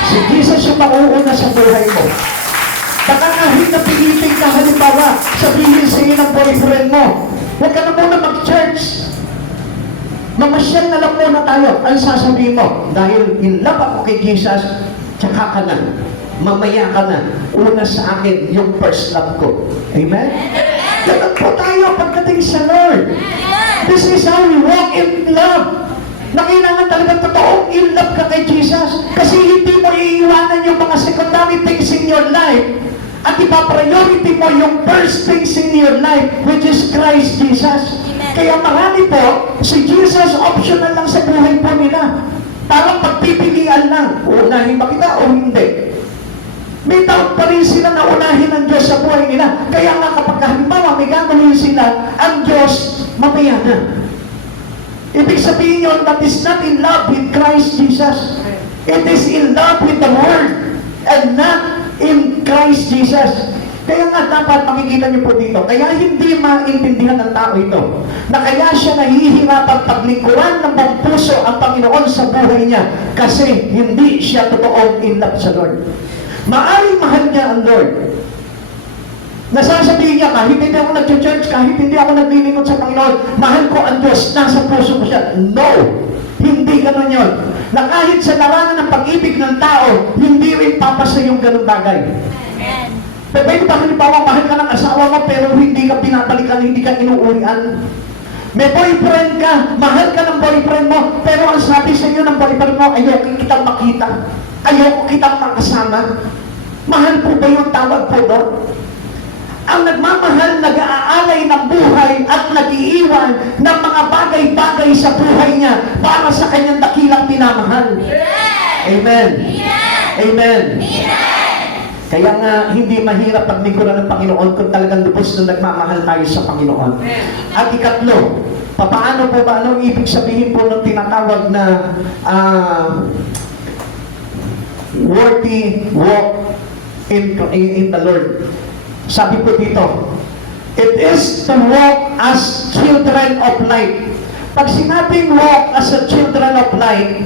Si Jesus yung mauuna sa buhay mo. Baka kahit napilitin ka, halimbawa, sabihin sa iyo ng boyfriend mo, huwag ka na muna mag-church. Mamasyal na lang muna tayo. Ang sasabihin mo, dahil in love ako kay Jesus, tsaka ka na. Mamaya ka na. Una sa akin, yung first love ko. Amen? Ganun po tayo pagdating sa Lord. This is how we walk in love. Na kailangan talagang totoong in love ka kay Jesus. Kasi hindi mo iiwanan yung mga secondary things in your life at ipa-priority mo yung first things in your life, which is Christ Jesus. Kaya marami po, si Jesus optional lang sa buhay po nila. Parang pagpipilian lang, uunahin ba kita o hindi? May doubt pa rin sila na unahin ng Diyos sa buhay nila. Kaya nga kapag halimbawa may gagawin sila, ang Diyos mamaya na. Ibig sabihin yun, that is not in love with Christ Jesus. It is in love with the Word and not in Christ Jesus. Kaya nga dapat makikita niyo po dito, kaya hindi maintindihan ng tao ito, na kaya siya nahihirapan paglingkuran ng buong puso ang Panginoon sa buhay niya kasi hindi siya totoong in love sa Lord. Maaring mahal niya ang Lord. Nasasabihin niya, kahit hindi ako nag-church, kahit hindi ako naglilingkod sa Panginoon, mahal ko ang Diyos, nasa puso ko siya. No! Hindi ganun yun. Na kahit sa larangan ng pag-ibig ng tao, hindi rin papasa yung ganun bagay. Amen. Pero pwede ba halimbawa, mahal ka ng asawa mo, pero hindi ka pinapalikan, hindi ka inuurian? May boyfriend ka, mahal ka ng boyfriend mo, pero ang sabi sa iyo ng boyfriend mo, ayoko kitang makita, ayoko kitang makasama. Mahal po ba yung tawag po doon? Ang nagmamahal, nag-aalay ng buhay at nag-iiwan ng mga bagay-bagay sa buhay niya para sa kanyang dakilang minamahal. Amen. Amen. Kaya nga, hindi mahirap paglingkuran ng Panginoon kung talagang lubos na nagmamahal tayo sa Panginoon. At ikatlo, paano po ba, anong ibig sabihin po ng tinatawag na worthy walk in the Lord? Sabi po dito, it is to walk as children of light. Pag sinabing walk as a children of light,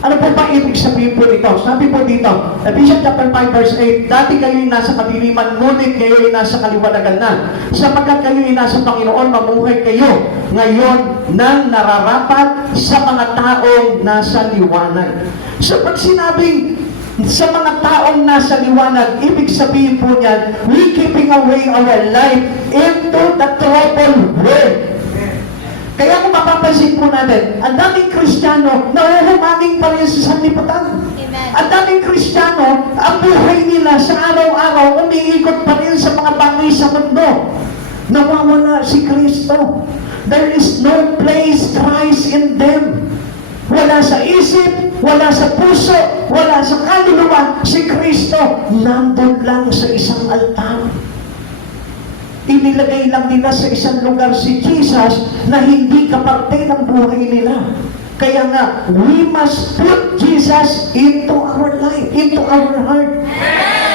Ano po ba ibig sabihin po nito? Sabi po dito, Ephesians chapter 5 verse 8, dati kayo'y nasa kadiliman, ngunit ngayon nasa kaliwanagan na. Sapagkat kayo'y nasa Panginoon, mamuhay kayo ngayon nang nararapat sa mga taong nasa liwanag. So pag sinabing sa mga taong nasa liwanag, ibig sabihin po niyan, we keeping away our life into the troubled world. Kaya kung mapapansin po natin, ang daming Kristiyano na humaming pa rin sa sanlibutan. Amen. Ang daming Kristiyano, ang buhay nila sa araw-araw, umiikot pa rin sa mga bagay sa mundo. Nawawala si Kristo. There is no place Christ in them. Wala sa isip, wala sa puso, wala sa kaluluwa, si Kristo nandun lang sa isang altar. Inilagay lang nila sa isang lugar si Jesus na hindi kaparte ng buhay nila. Kaya nga, we must put Jesus into our life, into our heart.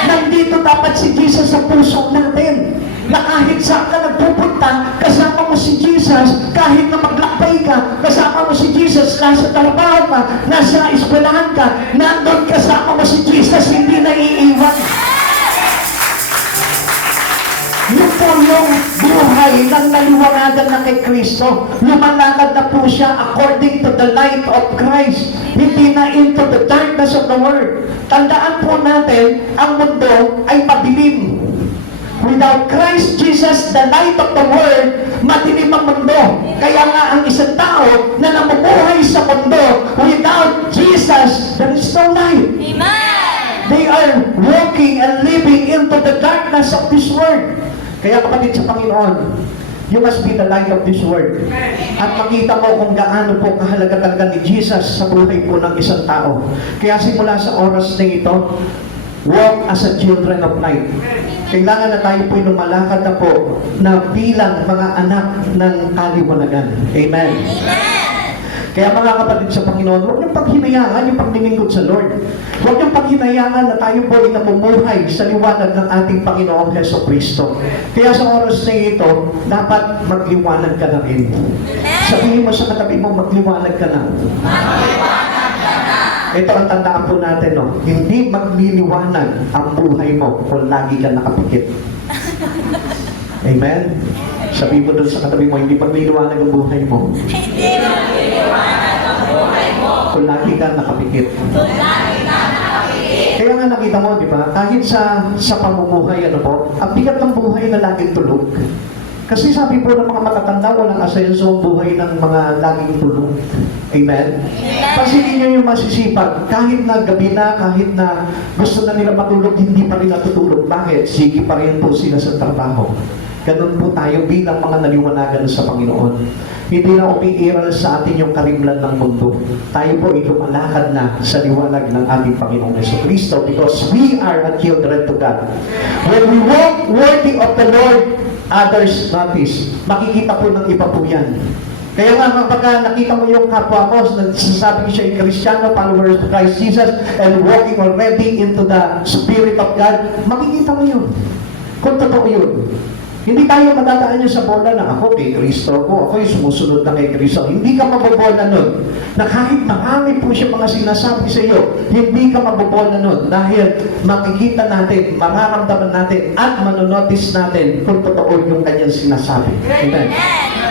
Nandito dapat si Jesus sa puso natin. Na kahit saan ka nagpupunta, kasama mo si Jesus, kahit na maglakbay ka, kasama mo si Jesus, nasa trabaho ka, nasa eskwelahan ka, nandun kasama mo si Jesus, hindi naiiwan. Yun po yung buhay ng naliwanagan na kay Kristo. Lumalakad na po siya according to the light of Christ. Hindi na into the darkness of the world. Tandaan po natin, ang mundo ay madilim. Without Christ Jesus, the light of the world, madilim ang mundo. Kaya nga ang isang tao na namumuhay sa mundo, without Jesus, there is no light. Amen. They are walking and living into the darkness of this world. Kaya kapatid sa Panginoon, you must be the light of this world. At makita mo kung gaano po kahalaga talaga ni Jesus sa buhay po ng isang tao. Kaya simula sa oras na ito, walk as a children of light. Kailangan na tayo po'y lumalakad na po na bilang mga anak ng kaliwanagan. Amen. Kaya mga kapatid sa Panginoon, huwag niyong paghinayangan yung paglilingkod sa Lord. Huwag niyong paghinayangan na tayo po ay namumuhay sa liwanag ng ating Panginoong Jesucristo. Kaya sa oras na ito, dapat magliwanag ka na rin. Sabihin mo sa katabi mo, magliwanag ka na. Ito ang tandaan po natin, no? Hindi magliliwanag ang buhay mo kung lagi ka nakapikit. Amen? Sabihin mo doon sa katabi mo, hindi magliliwanag ang buhay mo. Hindi magliliwanag ang buhay mo. Kung lagi ka nakapikit. Kung lagi ka nakapikit. Kaya nga nakita mo, di ba? Kahit sa pamumuhay, ano po, ang bigat ng buhay na laging tulog. Kasi sabi po ng mga matatanda, walang asenso ang buhay ng mga laging tulog. Amen? Pansinin niyo yung masisipag, kahit na gabi na, kahit na gusto na nila matulog, hindi pa rin natutulog. Bakit? Sige pa rin po sila sa trabaho. Ganun po tayo bilang mga naliwanagan sa Panginoon. Hindi na umiiral sa atin yung karimlan ng mundo. Tayo po ay lumalakad na sa liwanag ng ating Panginoong Jesucristo because we are a children to God. When we walk worthy of the Lord, others notice. Makikita po ng iba po yan. Kaya nga kapag nakita mo yung kapwa mo, nagsasabi siya ay Kristiyano, followers of Christ Jesus, and walking already into the Spirit of God, makikita mo yun. Kung totoo yun. Hindi tayo madadaan niya sa bola na ako kay Kristo ko, ako'y sumusunod na kay Kristo. Hindi ka mabobola nun. Na kahit marami po siya mga sinasabi sa iyo, hindi ka mabobola nun. Dahil makikita natin, mararamdaman natin, at manonotice natin kung totoo yung kanyang sinasabi. Amen.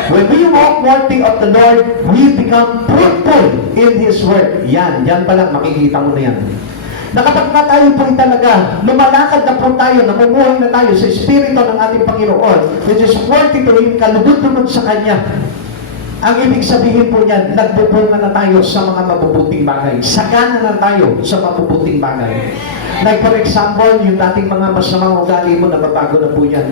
When we walk worthy of the Lord, we become fruitful in His word. Yan pa lang, makikita mo na yan. Na kapag na tayo po talaga, lumalakad na po tayo, namumuhay na tayo sa Espiritu ng ating Panginoon, which is worthy to Him, kalugod-lugod sa Kanya. Ang ibig sabihin po niyan, nagbubunga na tayo sa mga mabubuting bagay. Sagana na tayo sa mabubuting bagay. Like for example, yung dating mga masamang ugali mo, nababago na po yan.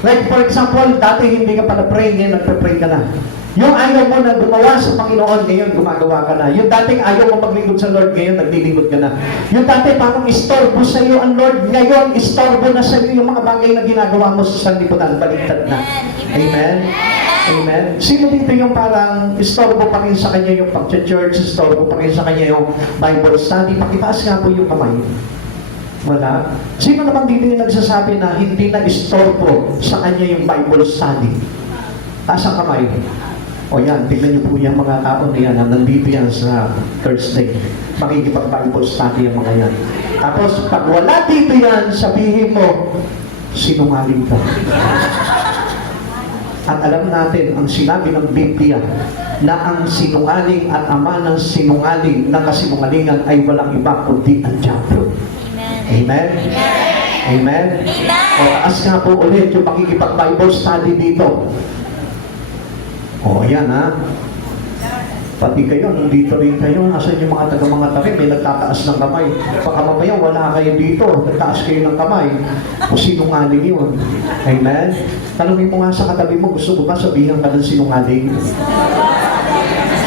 Like for example, dati hindi ka pa na-pray, ngayon nagpe-pray ka na. Yung ayaw mo na gumawa sa Panginoon, ngayon gumagawa ka na. Yung dating ayaw mo maglingkod sa Lord, ngayon naglilingkod ka na. Yung dati parang istorbo sa iyo ang Lord, ngayon istorbo na sa iyo yung mga bagay na ginagawa mo sa sanlibutan, baliktad na. Amen? Amen? Sino dito yung parang istorbo pa rin sa kanya yung pag-church, istorbo pa rin sa kanya yung Bible study? Pakitaas nga po yung kamay. Wala. Sino naman dito yung nagsasabi na hindi na istorbo sa kanya yung Bible study? Taas ang kamay. O yan, tignan niyo po yung mga tao na yan, na nandito yan sa Thursday. Makikipag-Bible study ang mga yan. Tapos, pag wala dito yan, sabihin mo, sinungaling ka. At alam natin, ang sinabi ng Biblia, na ang sinungaling at ama ng sinungaling, ng kasinungalingan ay walang iba kundi ang diablo. Amen? Amen? O taas nga po ulit yung makikipag-Bible study dito. O ayan ha. Pati kayo, nandito rin kayo. Asan yung mga taga-mga tabi? May nagtataas ng kamay. Baka mamaya wala kayo dito. Nagtaas kayo ng kamay. O sinungaling yun. Amen? Tanungin mo nga sa katabi mo, gusto mo ba sabihin ka ng sinungaling?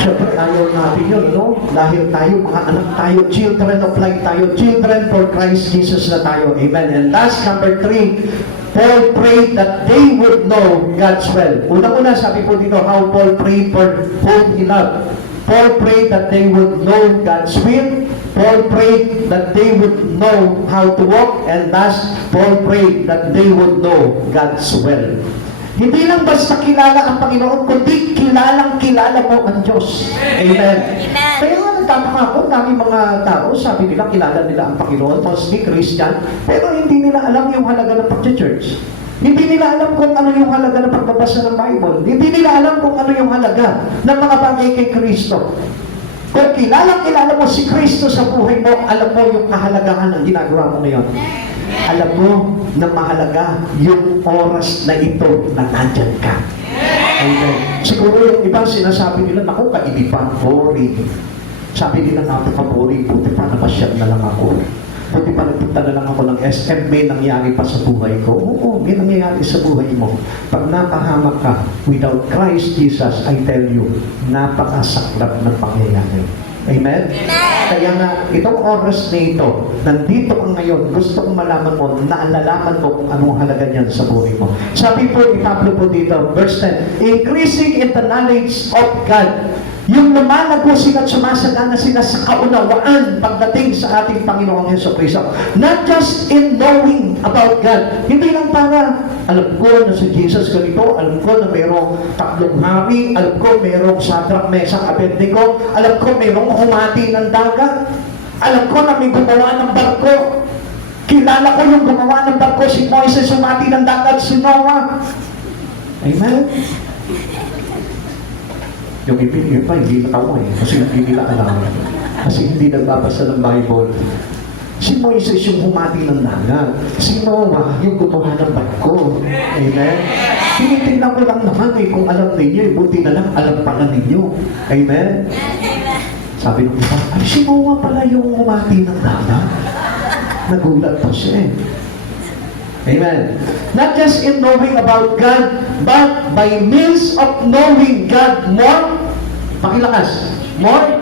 Siyempre, ayaw natin yun, no? Dahil tayo, mga anak tayo, children of light tayo, children for Christ Jesus na tayo. Amen. And last, number 3, Paul prayed that they would know God's will. Una-una, sabi po dito, how Paul prayed for whom he loved. Paul prayed that they would know God's will. Paul prayed that they would know how to walk. And last, Paul prayed that they would know God's will. Hindi lang basta kilala ang Panginoon, kundi kilalang-kilala mo ang Diyos. Amen. Kaya nga nagtataka ako, dami mga tao, sabi nila, kilala nila ang Panginoon, mostly Christian, pero hindi nila alam yung halaga ng pag-church. Hindi nila alam kung ano yung halaga ng pagbabasa ng Bible. Hindi nila alam kung ano yung halaga ng mga bagay kay Kristo. Kung kilalang-kilala mo si Kristo sa buhay mo, alam mo yung kahalagahan ng ginagawa mo ngayon. Alam mo na mahalaga yung oras na ito na nandyan ka. Amen. Siguro yung ibang sinasabi nila, naku, kaibigan, boring. Sabi nila, napaka-boring, buti pa namasyal na lang ako. Buti pa nagpunta na lang ako ng SM, may nangyari pa sa buhay ko. Oo, may nangyayari sa buhay mo. Pag napahamak ka, without Christ Jesus, I tell you, napakasaklap ng pangyayari. Amen? Kaya nga, itong oras na ito, nandito ka ngayon, gusto kong malaman mo, naalalaman mo kung anong halaga niyan sa buhay mo. Sabi po ni Pablo po dito, verse 10, increasing in the knowledge of God. Yung lumalago sila at sumasagana sila sa kaunawaan pagdating sa ating Panginoong Jesucristo. Not just in knowing about God. Hindi lang para, alam ko na si Jesus ganito, alam ko na mayroong tatlong hari, alam ko mayroong Shadrach, Meshach, Abednego, alam ko mayroong humati ng dagat, alam ko na may gumawa ng barko. Kilala ko yung gumawa ng barko, si Moises, humati ng dagat, si Noah. Amen? Yung iba, hindi natawa eh. Kasi hindi nila alam. Kasi hindi nagbabasa ng Bible. Si Moises yung humati ng dagat. Si Noah yung gumawa ng barko. Amen? Tinitingnan ko lang naman eh, kung alam ninyo, eh, buti na lang, alam pala ninyo. Amen? Sabi ng iba, ay si Noah pala yung humati ng dagat. Nagulat pa siya eh. Amen. Not just in knowing about God, but by means of knowing God more. Pakilakas. More?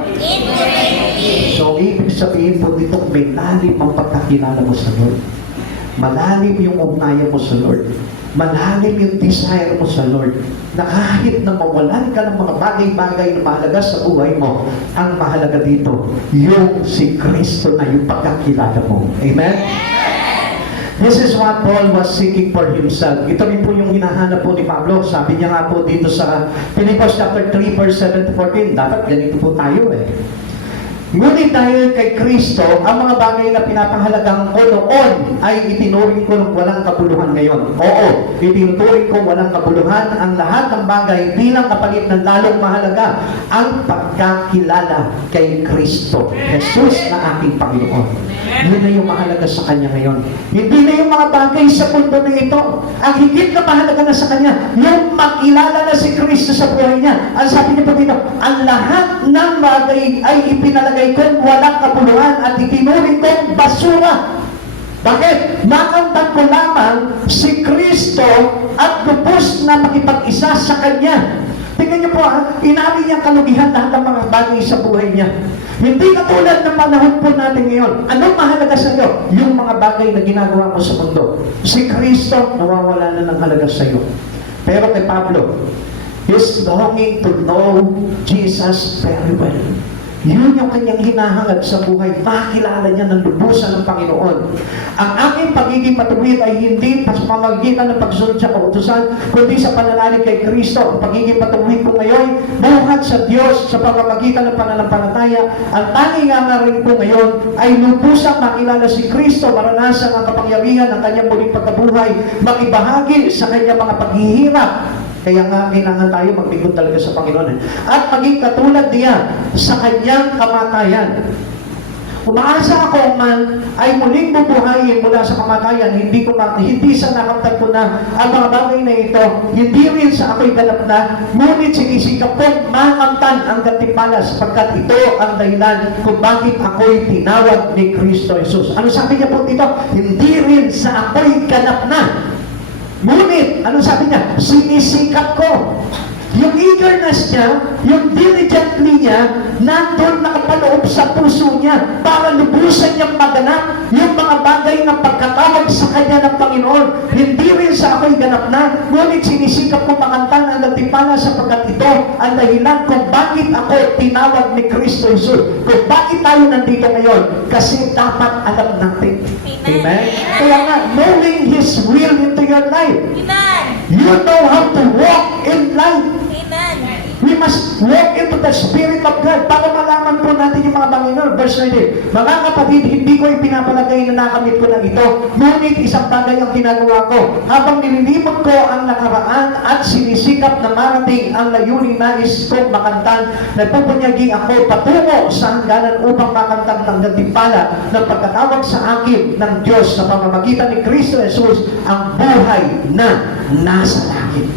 So, ibig sabihin po dito, may lalim ang pagkakilala mo sa Lord. Malalim yung ugnayan mo sa Lord. Malalim yung desire mo sa Lord. Na kahit na mawalan ka ng mga bagay-bagay na mahalaga sa buhay mo, ang mahalaga dito, yung si Kristo na yung pagkakilala mo. Amen? This is what Paul was seeking for himself. Ito rin po yung hinahanap po ni Pablo. Sabi niya nga po dito sa Philippians chapter 3 verse 7 to 14. Dapat ganito po tayo eh. Ngunit dahil kay Kristo, ang mga bagay na pinapahalagang ko noon ay itinuring ko ng walang kabuluhan ngayon. Oo, itinuturing ko walang kabuluhan ang lahat ng bagay bilang kapalit ng lalong mahalaga ang pagkakilala kay Kristo, Jesus na ating Panginoon. Yun na yung mahalaga sa Kanya ngayon. Hindi na yung mga bagay sa mundo na ito. Ang higit na mahalaga na sa Kanya, yung makilala na si Kristo sa buhay niya. Ang sabi niya po dito, ang lahat ng bagay ay ipinalagay kong walang kabuluhan at itinuring kong basura. Bakit? Nakamtan ko lamang si Kristo at lubos na makipag-isa sa Kanya. Tingnan niyo po inari niya kalugihan lahat ng mga bagay sa buhay niya. Hindi katulad ng panahon po natin ngayon. Anong mahalaga sa iyo? Yung mga bagay na ginagawa mo sa mundo. Si Kristo, nawawala na ng halaga sa iyo. Pero kay Pablo, he's longing to know Jesus very well. Yun yung kanyang hinahangad sa buhay. Makilala niya ng lubusan ng Panginoon. Ang aking pagiging matuwid ay hindi sa pamamagitan ng pagsunod sa kautusan, kundi sa pananalig kay Kristo. Ang pagiging matuwid ko ngayon, buhat sa Diyos sa pamamagitan ng pananampalataya. Ang tanging rin ko ngayon ay lubusang makilala si Kristo, maranasan ang kapangyarihan ng kanyang muling pagkabuhay, makibahagi sa kanyang mga paghihirap. Kaya nga, kailangan tayo maglingkod talaga sa Panginoon. At maging katulad niya sa kanyang kamatayan. Umaasa ako man ay muling bubuhayin mula sa kamatayan, hindi sa nakamtan ko na ang mga bagay na ito, hindi rin sa ako'y ganap na, ngunit sinisikap kong makamtan ang gantimpala sapagkat ito ang dahilan kung bakit ako'y tinawag ni Kristo Jesus. Ano sabi niya po dito? Hindi rin sa ako'y ganap na. Ngunit, ano sabi niya? Sinisikap ko. Yung eagerness niya, yung diligently niya, nandun nakapaloob sa puso niya para lubusan niyang maganap yung mga bagay ng pagkatawag sa kanya ng Panginoon. Hindi rin sa ako'y ganap na, ngunit sinisikap ko makantan ang gantimpala sapagkat ito ang dahilan kung bakit ako tinawag ni Kristo Jesus. Kung bakit tayo nandito ngayon? Kasi dapat alam natin. Amen? Kaya nga, knowing His will into your life. Amen. You know how to walk in life. Amen. We must walk into the Spirit of God para malaman po natin yung mga Panginoon. Verse 19, mga kapatid, hindi ko ipinapalagay na nakamit ko na ito, ngunit isang bagay ang ginagawa ko. Habang nililimot ko ang nakaraan at sinisikap na marating ang layunin nais kong makantan, nagpupunyaging ako patungo sa hangganan upang makantang ng gantimpala ng pagkatawag sa akin ng Diyos sa pamamagitan ni Kristo Jesus ang buhay na nasa langit.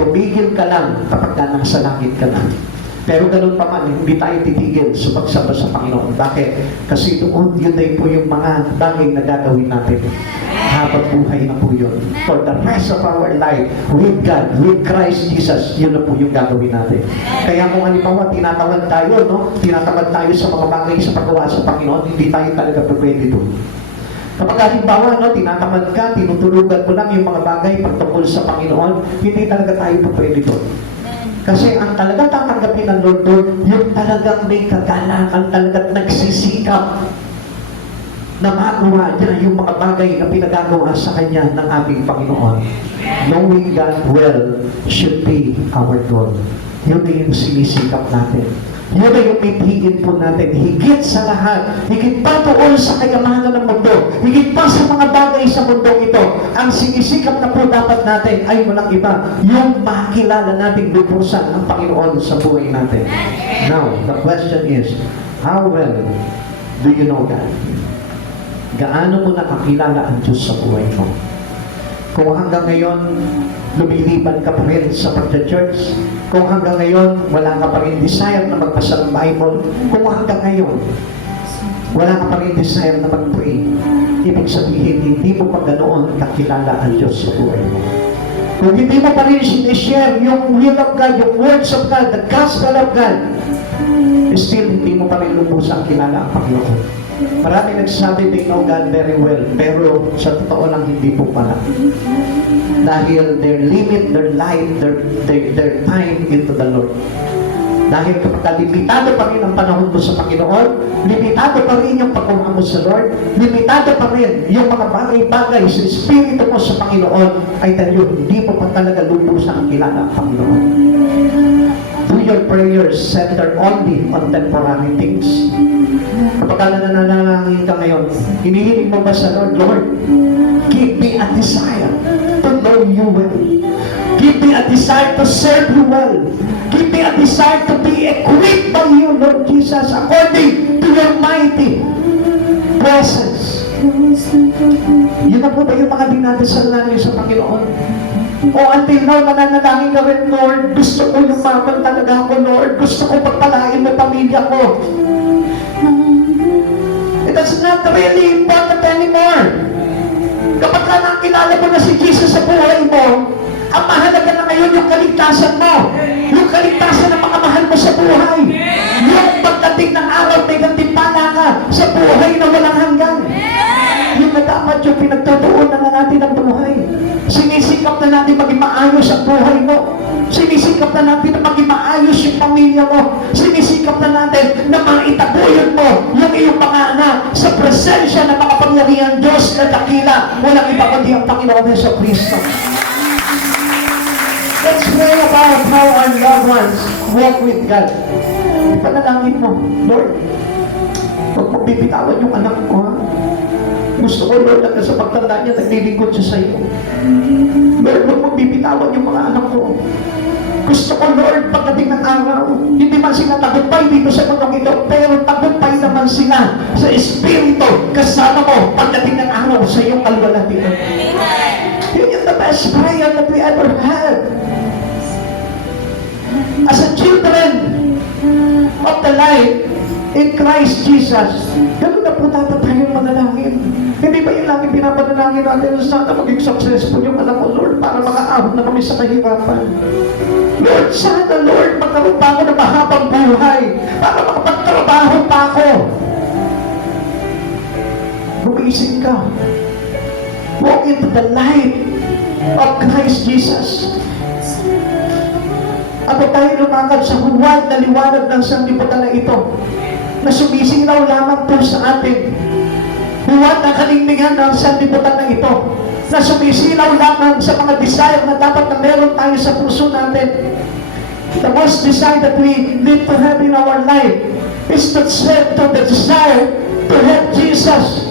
Tumigil ka lang kapag nasa langit ka na. Pero ganun pa man, hindi tayo titigil sa pagsamba sa Panginoon. Bakit? Kasi doon, yun ay po yung mga bagay na gagawin natin. Habang buhay na po yun. For the rest of our life, with God, with Christ Jesus, yun na po yung gagawin natin. Kaya kung halimbawa, tinatawag tayo, no? Tinatawag tayo sa mga bagay sa paggawa sa Panginoon, hindi tayo talaga pwede doon. Kapag halimbawa, no, tinatamad ka, tinutulugan mo lang yung mga bagay pagtungkol sa Panginoon, hindi talaga tayo pwede doon. Kasi ang talagang tatanggapin ng Lord doon, yung talagang may kagalakan, talagang nagsisikap na magawa niya yung mga bagay na pinagagawa sa Kanya ng ating Panginoon. Knowing God well should be our goal. Yun yung sinisikap natin. Yun ay yung mithiin po natin. Higit sa lahat, higit pa doon sa kayamanan ng mundo, higit pa sa mga bagay sa mundong ito, ang sinisikap na po dapat natin ay walang iba, yung makilala nating lubusan ng Panginoon sa buhay natin. Now, the question is, how well do you know God? Gaano mo nakakilala ang Diyos sa buhay mo? Kung hanggang ngayon, lumiliban ka pa rin sa pagka-church, kung hanggang ngayon, wala ka pa rin desire na magbasa ng Bible, kung hanggang ngayon, wala ka pa rin desire na mag-pray, ibig sabihin, hindi mo pa ganoon kakilala ang Diyos sa buhay mo. Kung hindi mo pa rin sinishare yung will of God, yung words of God, the gospel of God, still, hindi mo pa rin lubusang kilala ang Panginoon. Marami nagsasabi, they know God very well, pero sa totoo lang, hindi po pala. Dahil they limit their life, their time into the Lord. Dahil kapag limitado pa rin ang panahon mo sa Panginoon, limitado pa rin yung pagkuha mo sa Lord, limitado pa rin yung mga bagay-bagay sa Espiritu mo sa Panginoon, ay tayo, hindi mo pa talaga lubusang kilala ang Panginoon. Do your prayers center only on temporary things. Kapag nananalangin ka ngayon, hinihiling mo ba sa Lord, Lord, give me a desire to know you well. Give me a desire to serve you well. Give me a desire to be equipped by you, Lord Jesus, according to your mighty presence. Yun na po ba yung mga dinadasal namin sa Panginoon? O until now, nananalangin ka rin, Lord, gusto ko lumaban talaga ako, Lord. Gusto ko pagpalain mo pamilya ko. That's not really important anymore. Kapag ka nakilala mo na si Jesus sa buhay mo, ang mahalaga na ngayon yung kaligtasan mo. Yung kaligtasan ng mga mahal mo sa buhay. Yung pagdating ng araw, may gantimpala ka sa buhay na walang hanggan. Yung na dapat yung pinagtutuunan na natin ang buhay. Sinisikap na natin maging maayos ang buhay mo. Sinisikap na natin na maging maayos yung pamilya mo. Sinisikap na natin na maitaguyod mo yung iyong mga anak sa presensya ng makapangyarihan Diyos na dakila. Walang iba kundi ang Panginoon Hesus Kristo. Let's pray about how our loved ones walk with God. Ipanalangin mo, Lord, huwag mo bibitawan yung anak ko, ha? Gusto ko, Lord, na sa pagtanda niya, naglilingkod siya sa iyo. Lord, huwag mo bibitawan yung mga anak ko. Gusto ko, Lord, pagdating ng araw, hindi man sila tagumpay dito sa mundong ito, pero tagumpay naman sila sa Espiritu kasama mo pagdating ng araw sa iyong kalwalhatian. Yun yung the best prayer that we ever had. As a children of the light in Christ Jesus, ganun na po dapat tayong manalangin. Hindi ba yung lagi pinapanalangin natin, sana maging successful yung anak ko, Lord, para makaahon na kami sa kahirapan. Lord, sana, Lord, magkaroon pa ako ng mahabang buhay para makapagtrabaho pa ako. Gumising ka. Walk into the light of Christ Jesus. At tayo lumakad sa huwad na liwanag ng sanlibutan na ito, na sumisilaw lamang po sa atin. Huwad na kalinglingan ng sanlibutan na ito, na sumisilaw lamang sa mga desire na dapat na meron tayo sa puso natin. The most desire that we need to have in our life is to the desire to have Jesus.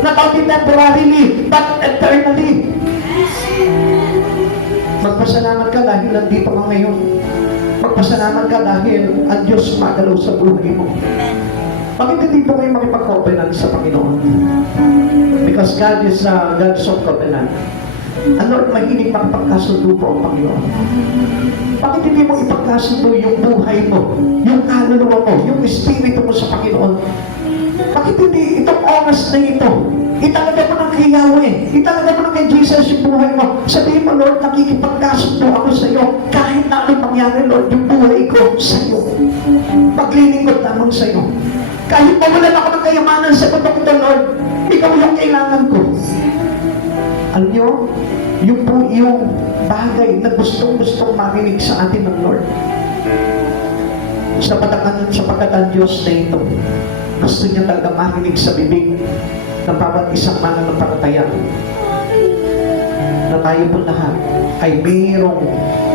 Not only temporarily, but eternally. Magpasalamat ka dahil nandito ka ngayon. Magpasalamat ka dahil ang Diyos magalaw sa buhay mo. Bakit hindi po kayo makipag-covenant sa Panginoon? Because God is God's of covenant. Ang Lord, mahilig makipagkasundo po ang Panginoon. Bakit hindi mo ipagkasundo yung buhay mo, yung kaluluwa mo, yung espiritu mo sa Panginoon? Bakit hindi itong oras na ito, italaga mo ng kay Yahweh, italaga mo ng kay Jesus yung buhay mo? Sabihin mo, Lord, nakikipagkasundo ako sa iyo. Kahit na anong mangyari, Lord, yung buhay ko sa iyo. Maglilingkod lamang sa iyo. Kahit mawalan ako ng kayamanan sa bundok ito, Lord, ikaw yung kailangan ko. Alam niyo, yung po yung bagay na gustong-gustong marinig sa atin ng Lord. Sapagkat ang Diyos na ito, gusto niya talaga marinig sa bibig ng bawat isang mananampalataya na tayo po lahat ay mayroong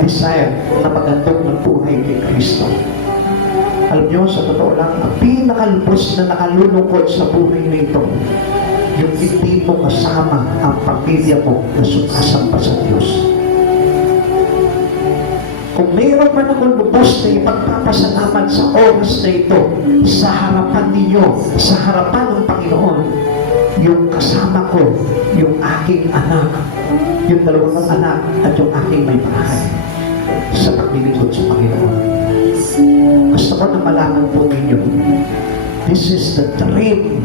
desire na magandang ng buhay kay Kristo. Alam niyo, sa totoo lang, ang pinakalubos na nakalulungkot sa buhay na ito, yung hindi mo kasama ang pamilya mo na sumasamba sa Diyos. Kung mayroon man akong lubos na ipagpapasalamat sa oras na ito, sa harapan ninyo, sa harapan ng Panginoon, yung kasama ko, yung aking anak, yung dalawang anak, at yung aking may bahay, sa paglilingkod sa Panginoon. Gusto ko na malaman po ninyo, this is the dream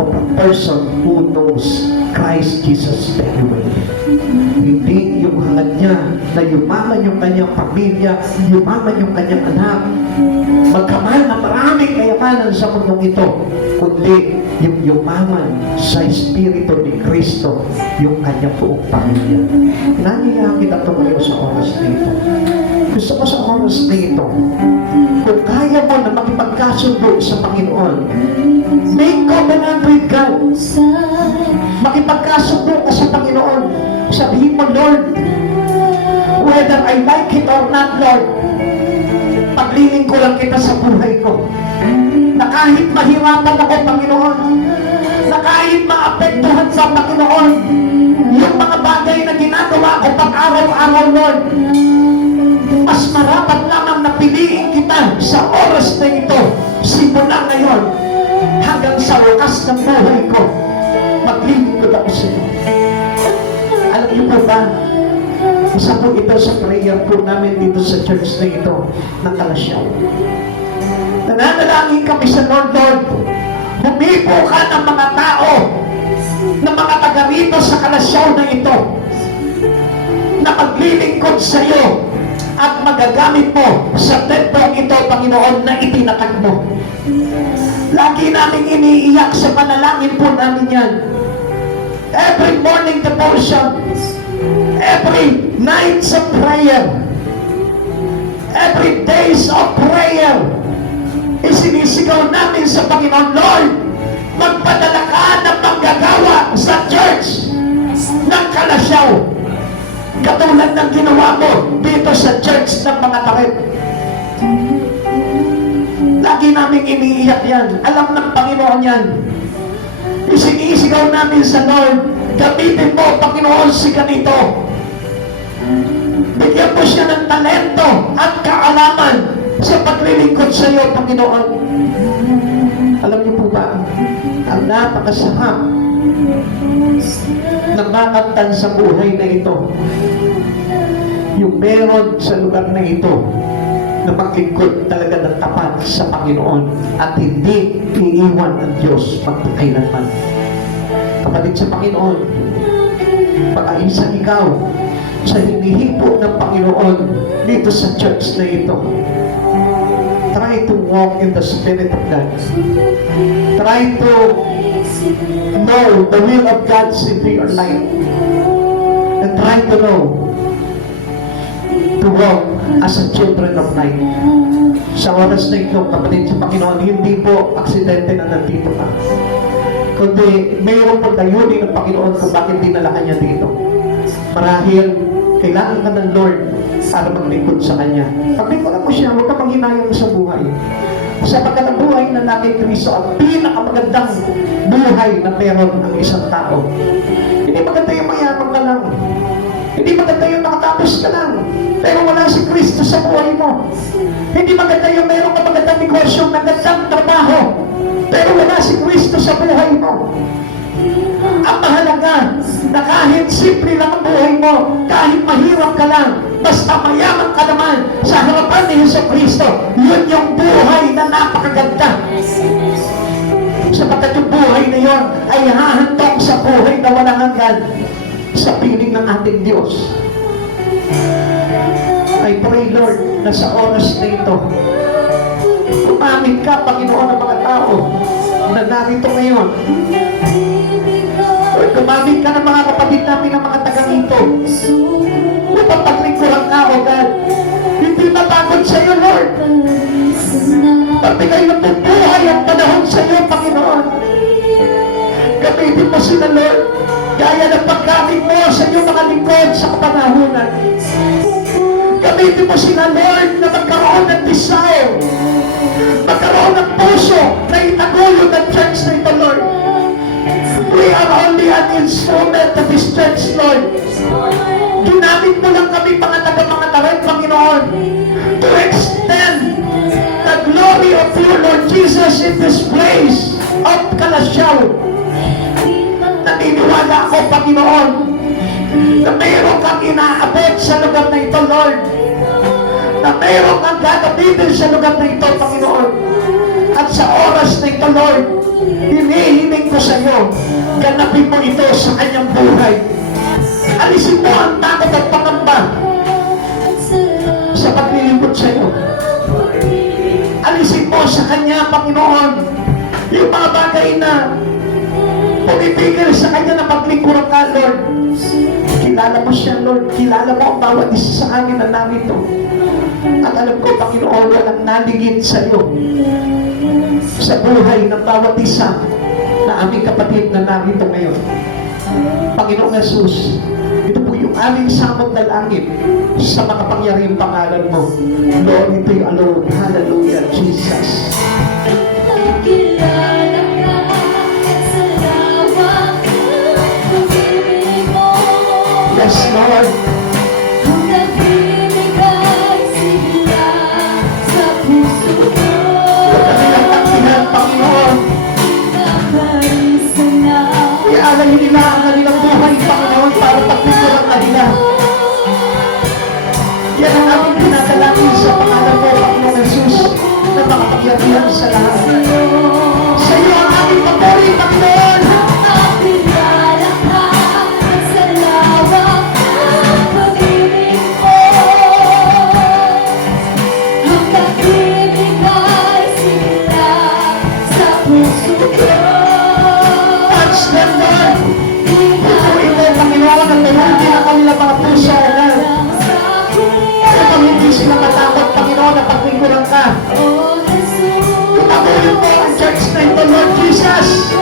of a person who knows Christ Jesus very well. Hindi yung hangad niya na yumaman yung kanyang pamilya, yumaman yung kanyang anak, magkamahal na maraming kayamanan sa mundong ito, kundi yung yumaman sa Espiritu ni Kristo, yung kanyang buong pamilya. Nangyayakit kita tumayo sa oras na ito. Gusto ko sa oras na ito, kung kaya mo na makipagkasundo sa Panginoon, make covenant with God. Makipagkasundo ka sa Panginoon. Sabihin mo, Lord, whether I like it or not, Lord, pagliling ko lang kita sa buhay ko. Na kahit mahirapan ako, Panginoon, na kahit maapektuhan sa Panginoon, yung mga bagay na ginagawa ko pag-araw-araw, Lord, mas marapat lamang na piliin kita sa oras na ito, simula ngayon, hanggang sa wakas ng buhay ko, maglilingkod ako sa iyo. Alam niyo po ba, isa po ito sa prayer po namin dito sa church na ito, ng Kalasyaw. Nananalangin kami sa Lord, humipo ka ng mga tao, ng mga taga rito sa Kalasyaw na ito, na maglilingkod sa iyo, at magagamit mo sa templong ito, Panginoon, na itinatag mo. Lagi namin iniiyak sa panalangin po namin yan. Every morning devotion, every night sa prayer, every days of prayer, isinisigaw namin sa Panginoon, Lord, magpadala ka ng manggagawa sa church ng Kalasyaw. Katulad ng ginawa mo dito sa church ng mga takip. Lagi namin iniiyak yan. Alam ng Panginoon yan. Isinisigaw namin sa Lord, gamitin mo, Panginoon, si ganito. Bigyan mo siya ng talento at kaalaman sa paglilingkod sa iyo, Panginoon. Alam niyo po ba, ang napakasarap na makamtan sa buhay na ito, yung meron sa lugar na ito na maglingkod talaga ng tapat sa Panginoon at hindi iiwan ang Diyos magpakailanman. Kapatid sa Panginoon, pag-aisa ikaw sa hinihipo ng Panginoon dito sa church na ito. Try to walk in the Spirit of God. Try to know the will of God into your life. And try to know to walk as a children of light. Sa oras na ito, kapatid sa Panginoon, hindi po aksidente na nandito ka. Kundi mayroon pong layunin ng Panginoon kung bakit dinala ka niya dito. Marahil, kailangan ka ng Lord para maglingkod sa Kanya. Paglingkodan mo siya, huwag ka panghinayang sa buhay. Sapagkat ang buhay na natin Kristo ang pinakamagandang buhay na meron ang isang tao. Hindi maganda yung mayaman ka lang. Hindi maganda yung nakatapos ka lang. Pero wala si Kristo sa buhay mo. Hindi maganda yung meron ka magandang negosyo, magandang trabaho. Pero wala si Kristo sa buhay mo. Ang mahalaga na kahit simple lang ang buhay mo, kahit mahirap ka lang, basta mayaman ka naman sa harapan ni Jesucristo, yun yung buhay na napakaganda. Sapagkat yung buhay na yun ay hahantong sa buhay na walang hanggan sa piling ng ating Diyos. I pray, Lord, na sa oras na ito, umamit ka, Panginoon, ng mga tao na narito ngayon. Lord, gumamit ka ng mga kapatid namin ng mga taga rito. Upang paglingkuran ka, O God. Hindi napagod sa iyo, Lord. Pagbigay ng buhay ang panahon sa iyo, Panginoon. Gamitin mo sila, Lord. Gaya ng paggamit mo sa iyong mga lingkod sa kapanahunan. Gamitin mo sila, Lord, na magkaroon ng desire. Magkaroon ng puso na itaguyod ng church na ito, Lord. We are only an instrument of this church, Lord. Ginamit mo lang kami, mga taga-tarin, Panginoon, to extend the glory of you, Lord Jesus, in this place of Kalasyaw. Naniniwala ako, Panginoon, na mayroon kang inaabot sa lugar na ito, Lord. Na mayroon kang gagamitin sa lugar na ito, Panginoon. At sa oras na ito, Lord, hinihiling ko sa iyo, ganapin mo ito sa kanyang buhay. Alisin mo ang takot at pangamba sa paglilingkod sa iyo. Alisin mo sa kanya, Panginoon, yung mga bagay na pumipigil sa kanya na paglingkuran ka, Lord. Kilala mo siya, Lord. Kilala mo ang bawat isa sa amin na narito. At alam ko, Panginoon, walang naligid sa iyo sa buhay ng bawat isa na aming kapatid na narito ngayon. Panginoong Jesus, ito po yung aming samot na langit sa makapangyarihang pangalan mo. Lord, ito yung alone. Hallelujah, Jesus. Yes, Lord. Ialayin nila ang kanilang buhay, Panginoon, para paglingkuran na nila. Yan ang aming pinadalangin sa pangalan mo, Panginoon Jesus, na makapagyarihan sa lahat. Sa iyo ang aming papuri, Panginoon. Sila matakot, Panginoon. Jesus!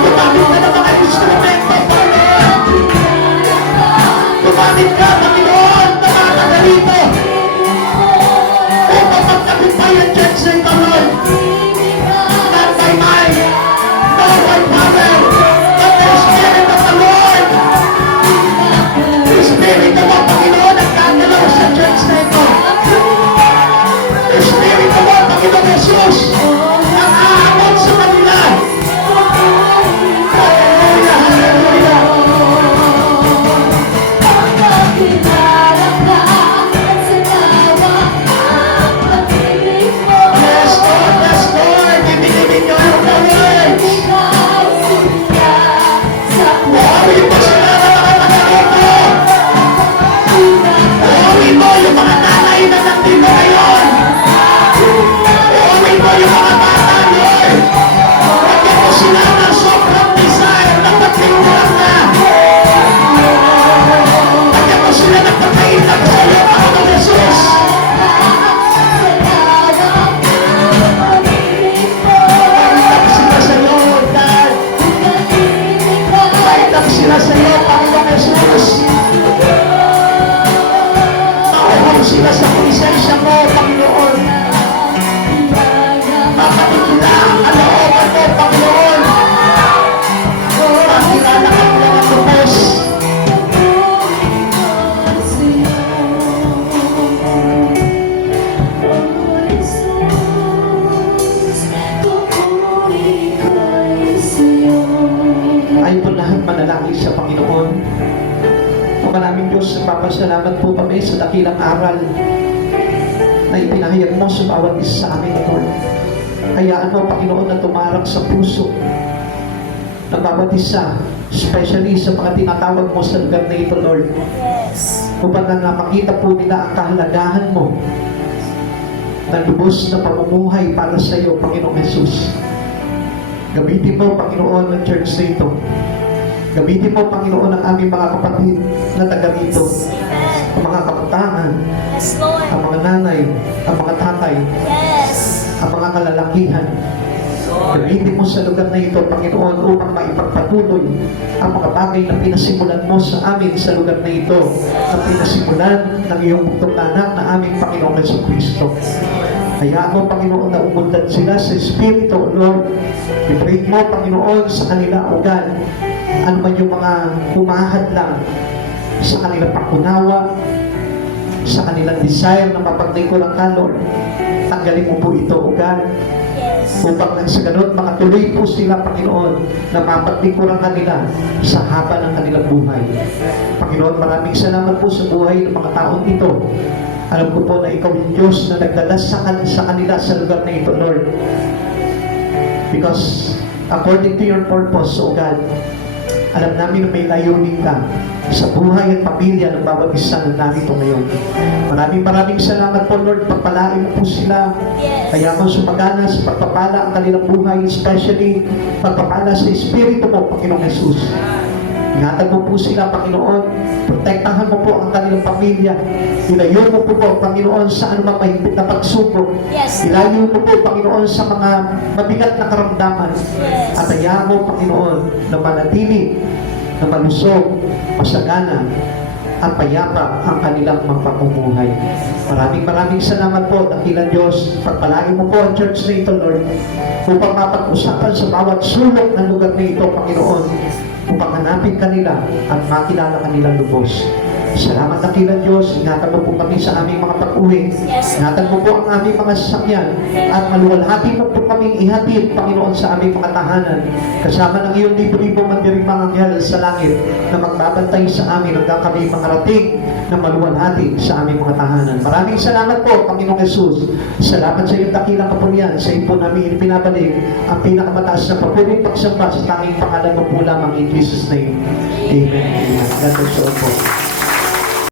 Gumamit ka ng mga instrumento, Panginoon! Gumamit ka, Panginoon, ng mga tagalito! Upang magtagumpay ang church na ito, Lord! Not by might, nor by power, but the Spirit of the Lord! The Spirit of the Panginoon ang gagalaw sa church na ito! The Spirit of the Panginoon Jesus ang aamon sa kanila! Hallelujah! Hallelujah! Yes, Lord! Yes, Lord! Ibinibig niyo yung words! Huwagin mo sila na mga tagalito! Huwagin mo yung mga nanay na nandito ngayon! Huwagin mo yung mga bata, Lord! Huwagin mo sila ng sobrang desire na paglingkuran na! Huwagin mo sila ng pagkainag sa iyo, Panginoon Jesus! Pagkainag sila sa iyo, God! Pagkainag sila sa iyo, Panginoon Jesus! Mauhong sila sa presensya mo, Panginoon! Mapatitila ang kalooban mo, Panginoon! Makilala ka mo ang lubos! Ay po lahat manalangin sa Panginoon. O maraming Diyos, nagpapasalamat po kami sa dakilang aral na ipinahayag mo sa bawat isa sa amin, Lord. Hayaan mo, Panginoon, na tumarak sa puso ng bawat isa, especially sa mga tinatawag mo sa lugar na ito, Lord. Yes. Upang na makita po nila ang kahalagahan mo na lubos na pamumuhay para sa iyo, Panginoong Jesus. Gamitin mo, Panginoon, ng church na ito. Gamitin mo, Panginoon, ang aming mga kapatid na taga rito. Amen. Ang mga kabataan, Yes, Lord. ang mga nanay, ang mga tatay, Yes. ang mga kalalakihan. Gamitin mo sa lugar na ito, Panginoon, upang maipagpatuloy ang mga bagay na pinasimulan mo sa amin sa lugar na ito, na pinasimulan ng iyong bugtong anak na aming Panginoong Jesucristo. Hayaan mo, Panginoon, na umundan sila sa Espiritu, Lord. I-pray mo, Panginoon, sa kanila, O God, ano man yung mga humahadlang sa kanilang pakunawa, sa kanilang desire na mapaglingkuran ka, Lord. Tanggalin mo po ito, O God. Yes. Upang nang sa ganun, makatuloy po sila, Panginoon, na mapaglingkuran kanila sa haba ng kanilang buhay. Panginoon, maraming salamat po sa buhay ng mga taong ito. Alam ko po na ikaw yung Diyos na nagdala sa kanila sa lugar na ito, Lord. Because according to your purpose, O God, alam namin na may layunin ka sa buhay at pamilya ng bawat isa na narito ngayon. Maraming salamat po, Lord. Pagpalain mo po sila. Yes. Kaya mo sumagana sa pagpapala ang kanilang buhay, especially pagpapala sa Espiritu mo, Panginoong Jesus. Ingatan mo po sila, Panginoon. Protektahan mo po ang kanilang pamilya. Ilayo mo po, Panginoon, sa anumang mahigpit na pagsubok. Yes. Ilayo mo po, Panginoon, sa mga mabigat na karamdaman. Yes. At hayaan mo, Panginoon, na manatili, na malusog, masagana, at payapa ang kanilang mga pamumuhay. Maraming salamat po, dakilang Diyos. Pagpalain mo po ang church na ito, Lord, upang mapag-usapan sa bawat sulok ng lugar na ito, Panginoon, upang hanapin kanila at makilala kanilang lubos. Salamat dakilang Diyos. Ingatan mo po kami sa aming mga pag-uwi. Yes. Ingatan mo po ang aming mga sasakyan. At maluwalhati mo po kaming ihatid, Panginoon, sa aming mga tahanan. Kasama ng iyong libo-libo mandirigmang anghel sa langit na magbabantay sa amin hanggang kami makarating na maluwalhati sa aming mga tahanan. Maraming salamat po, Panginoong Jesus. Salamat sa iyong dakilang kapurihan. Sa iyo po namin pinabalik ang pinakamataas na papuling pagsamba sa tanging pangalan mo po lamang in Jesus' name. Amen. God bless you all po.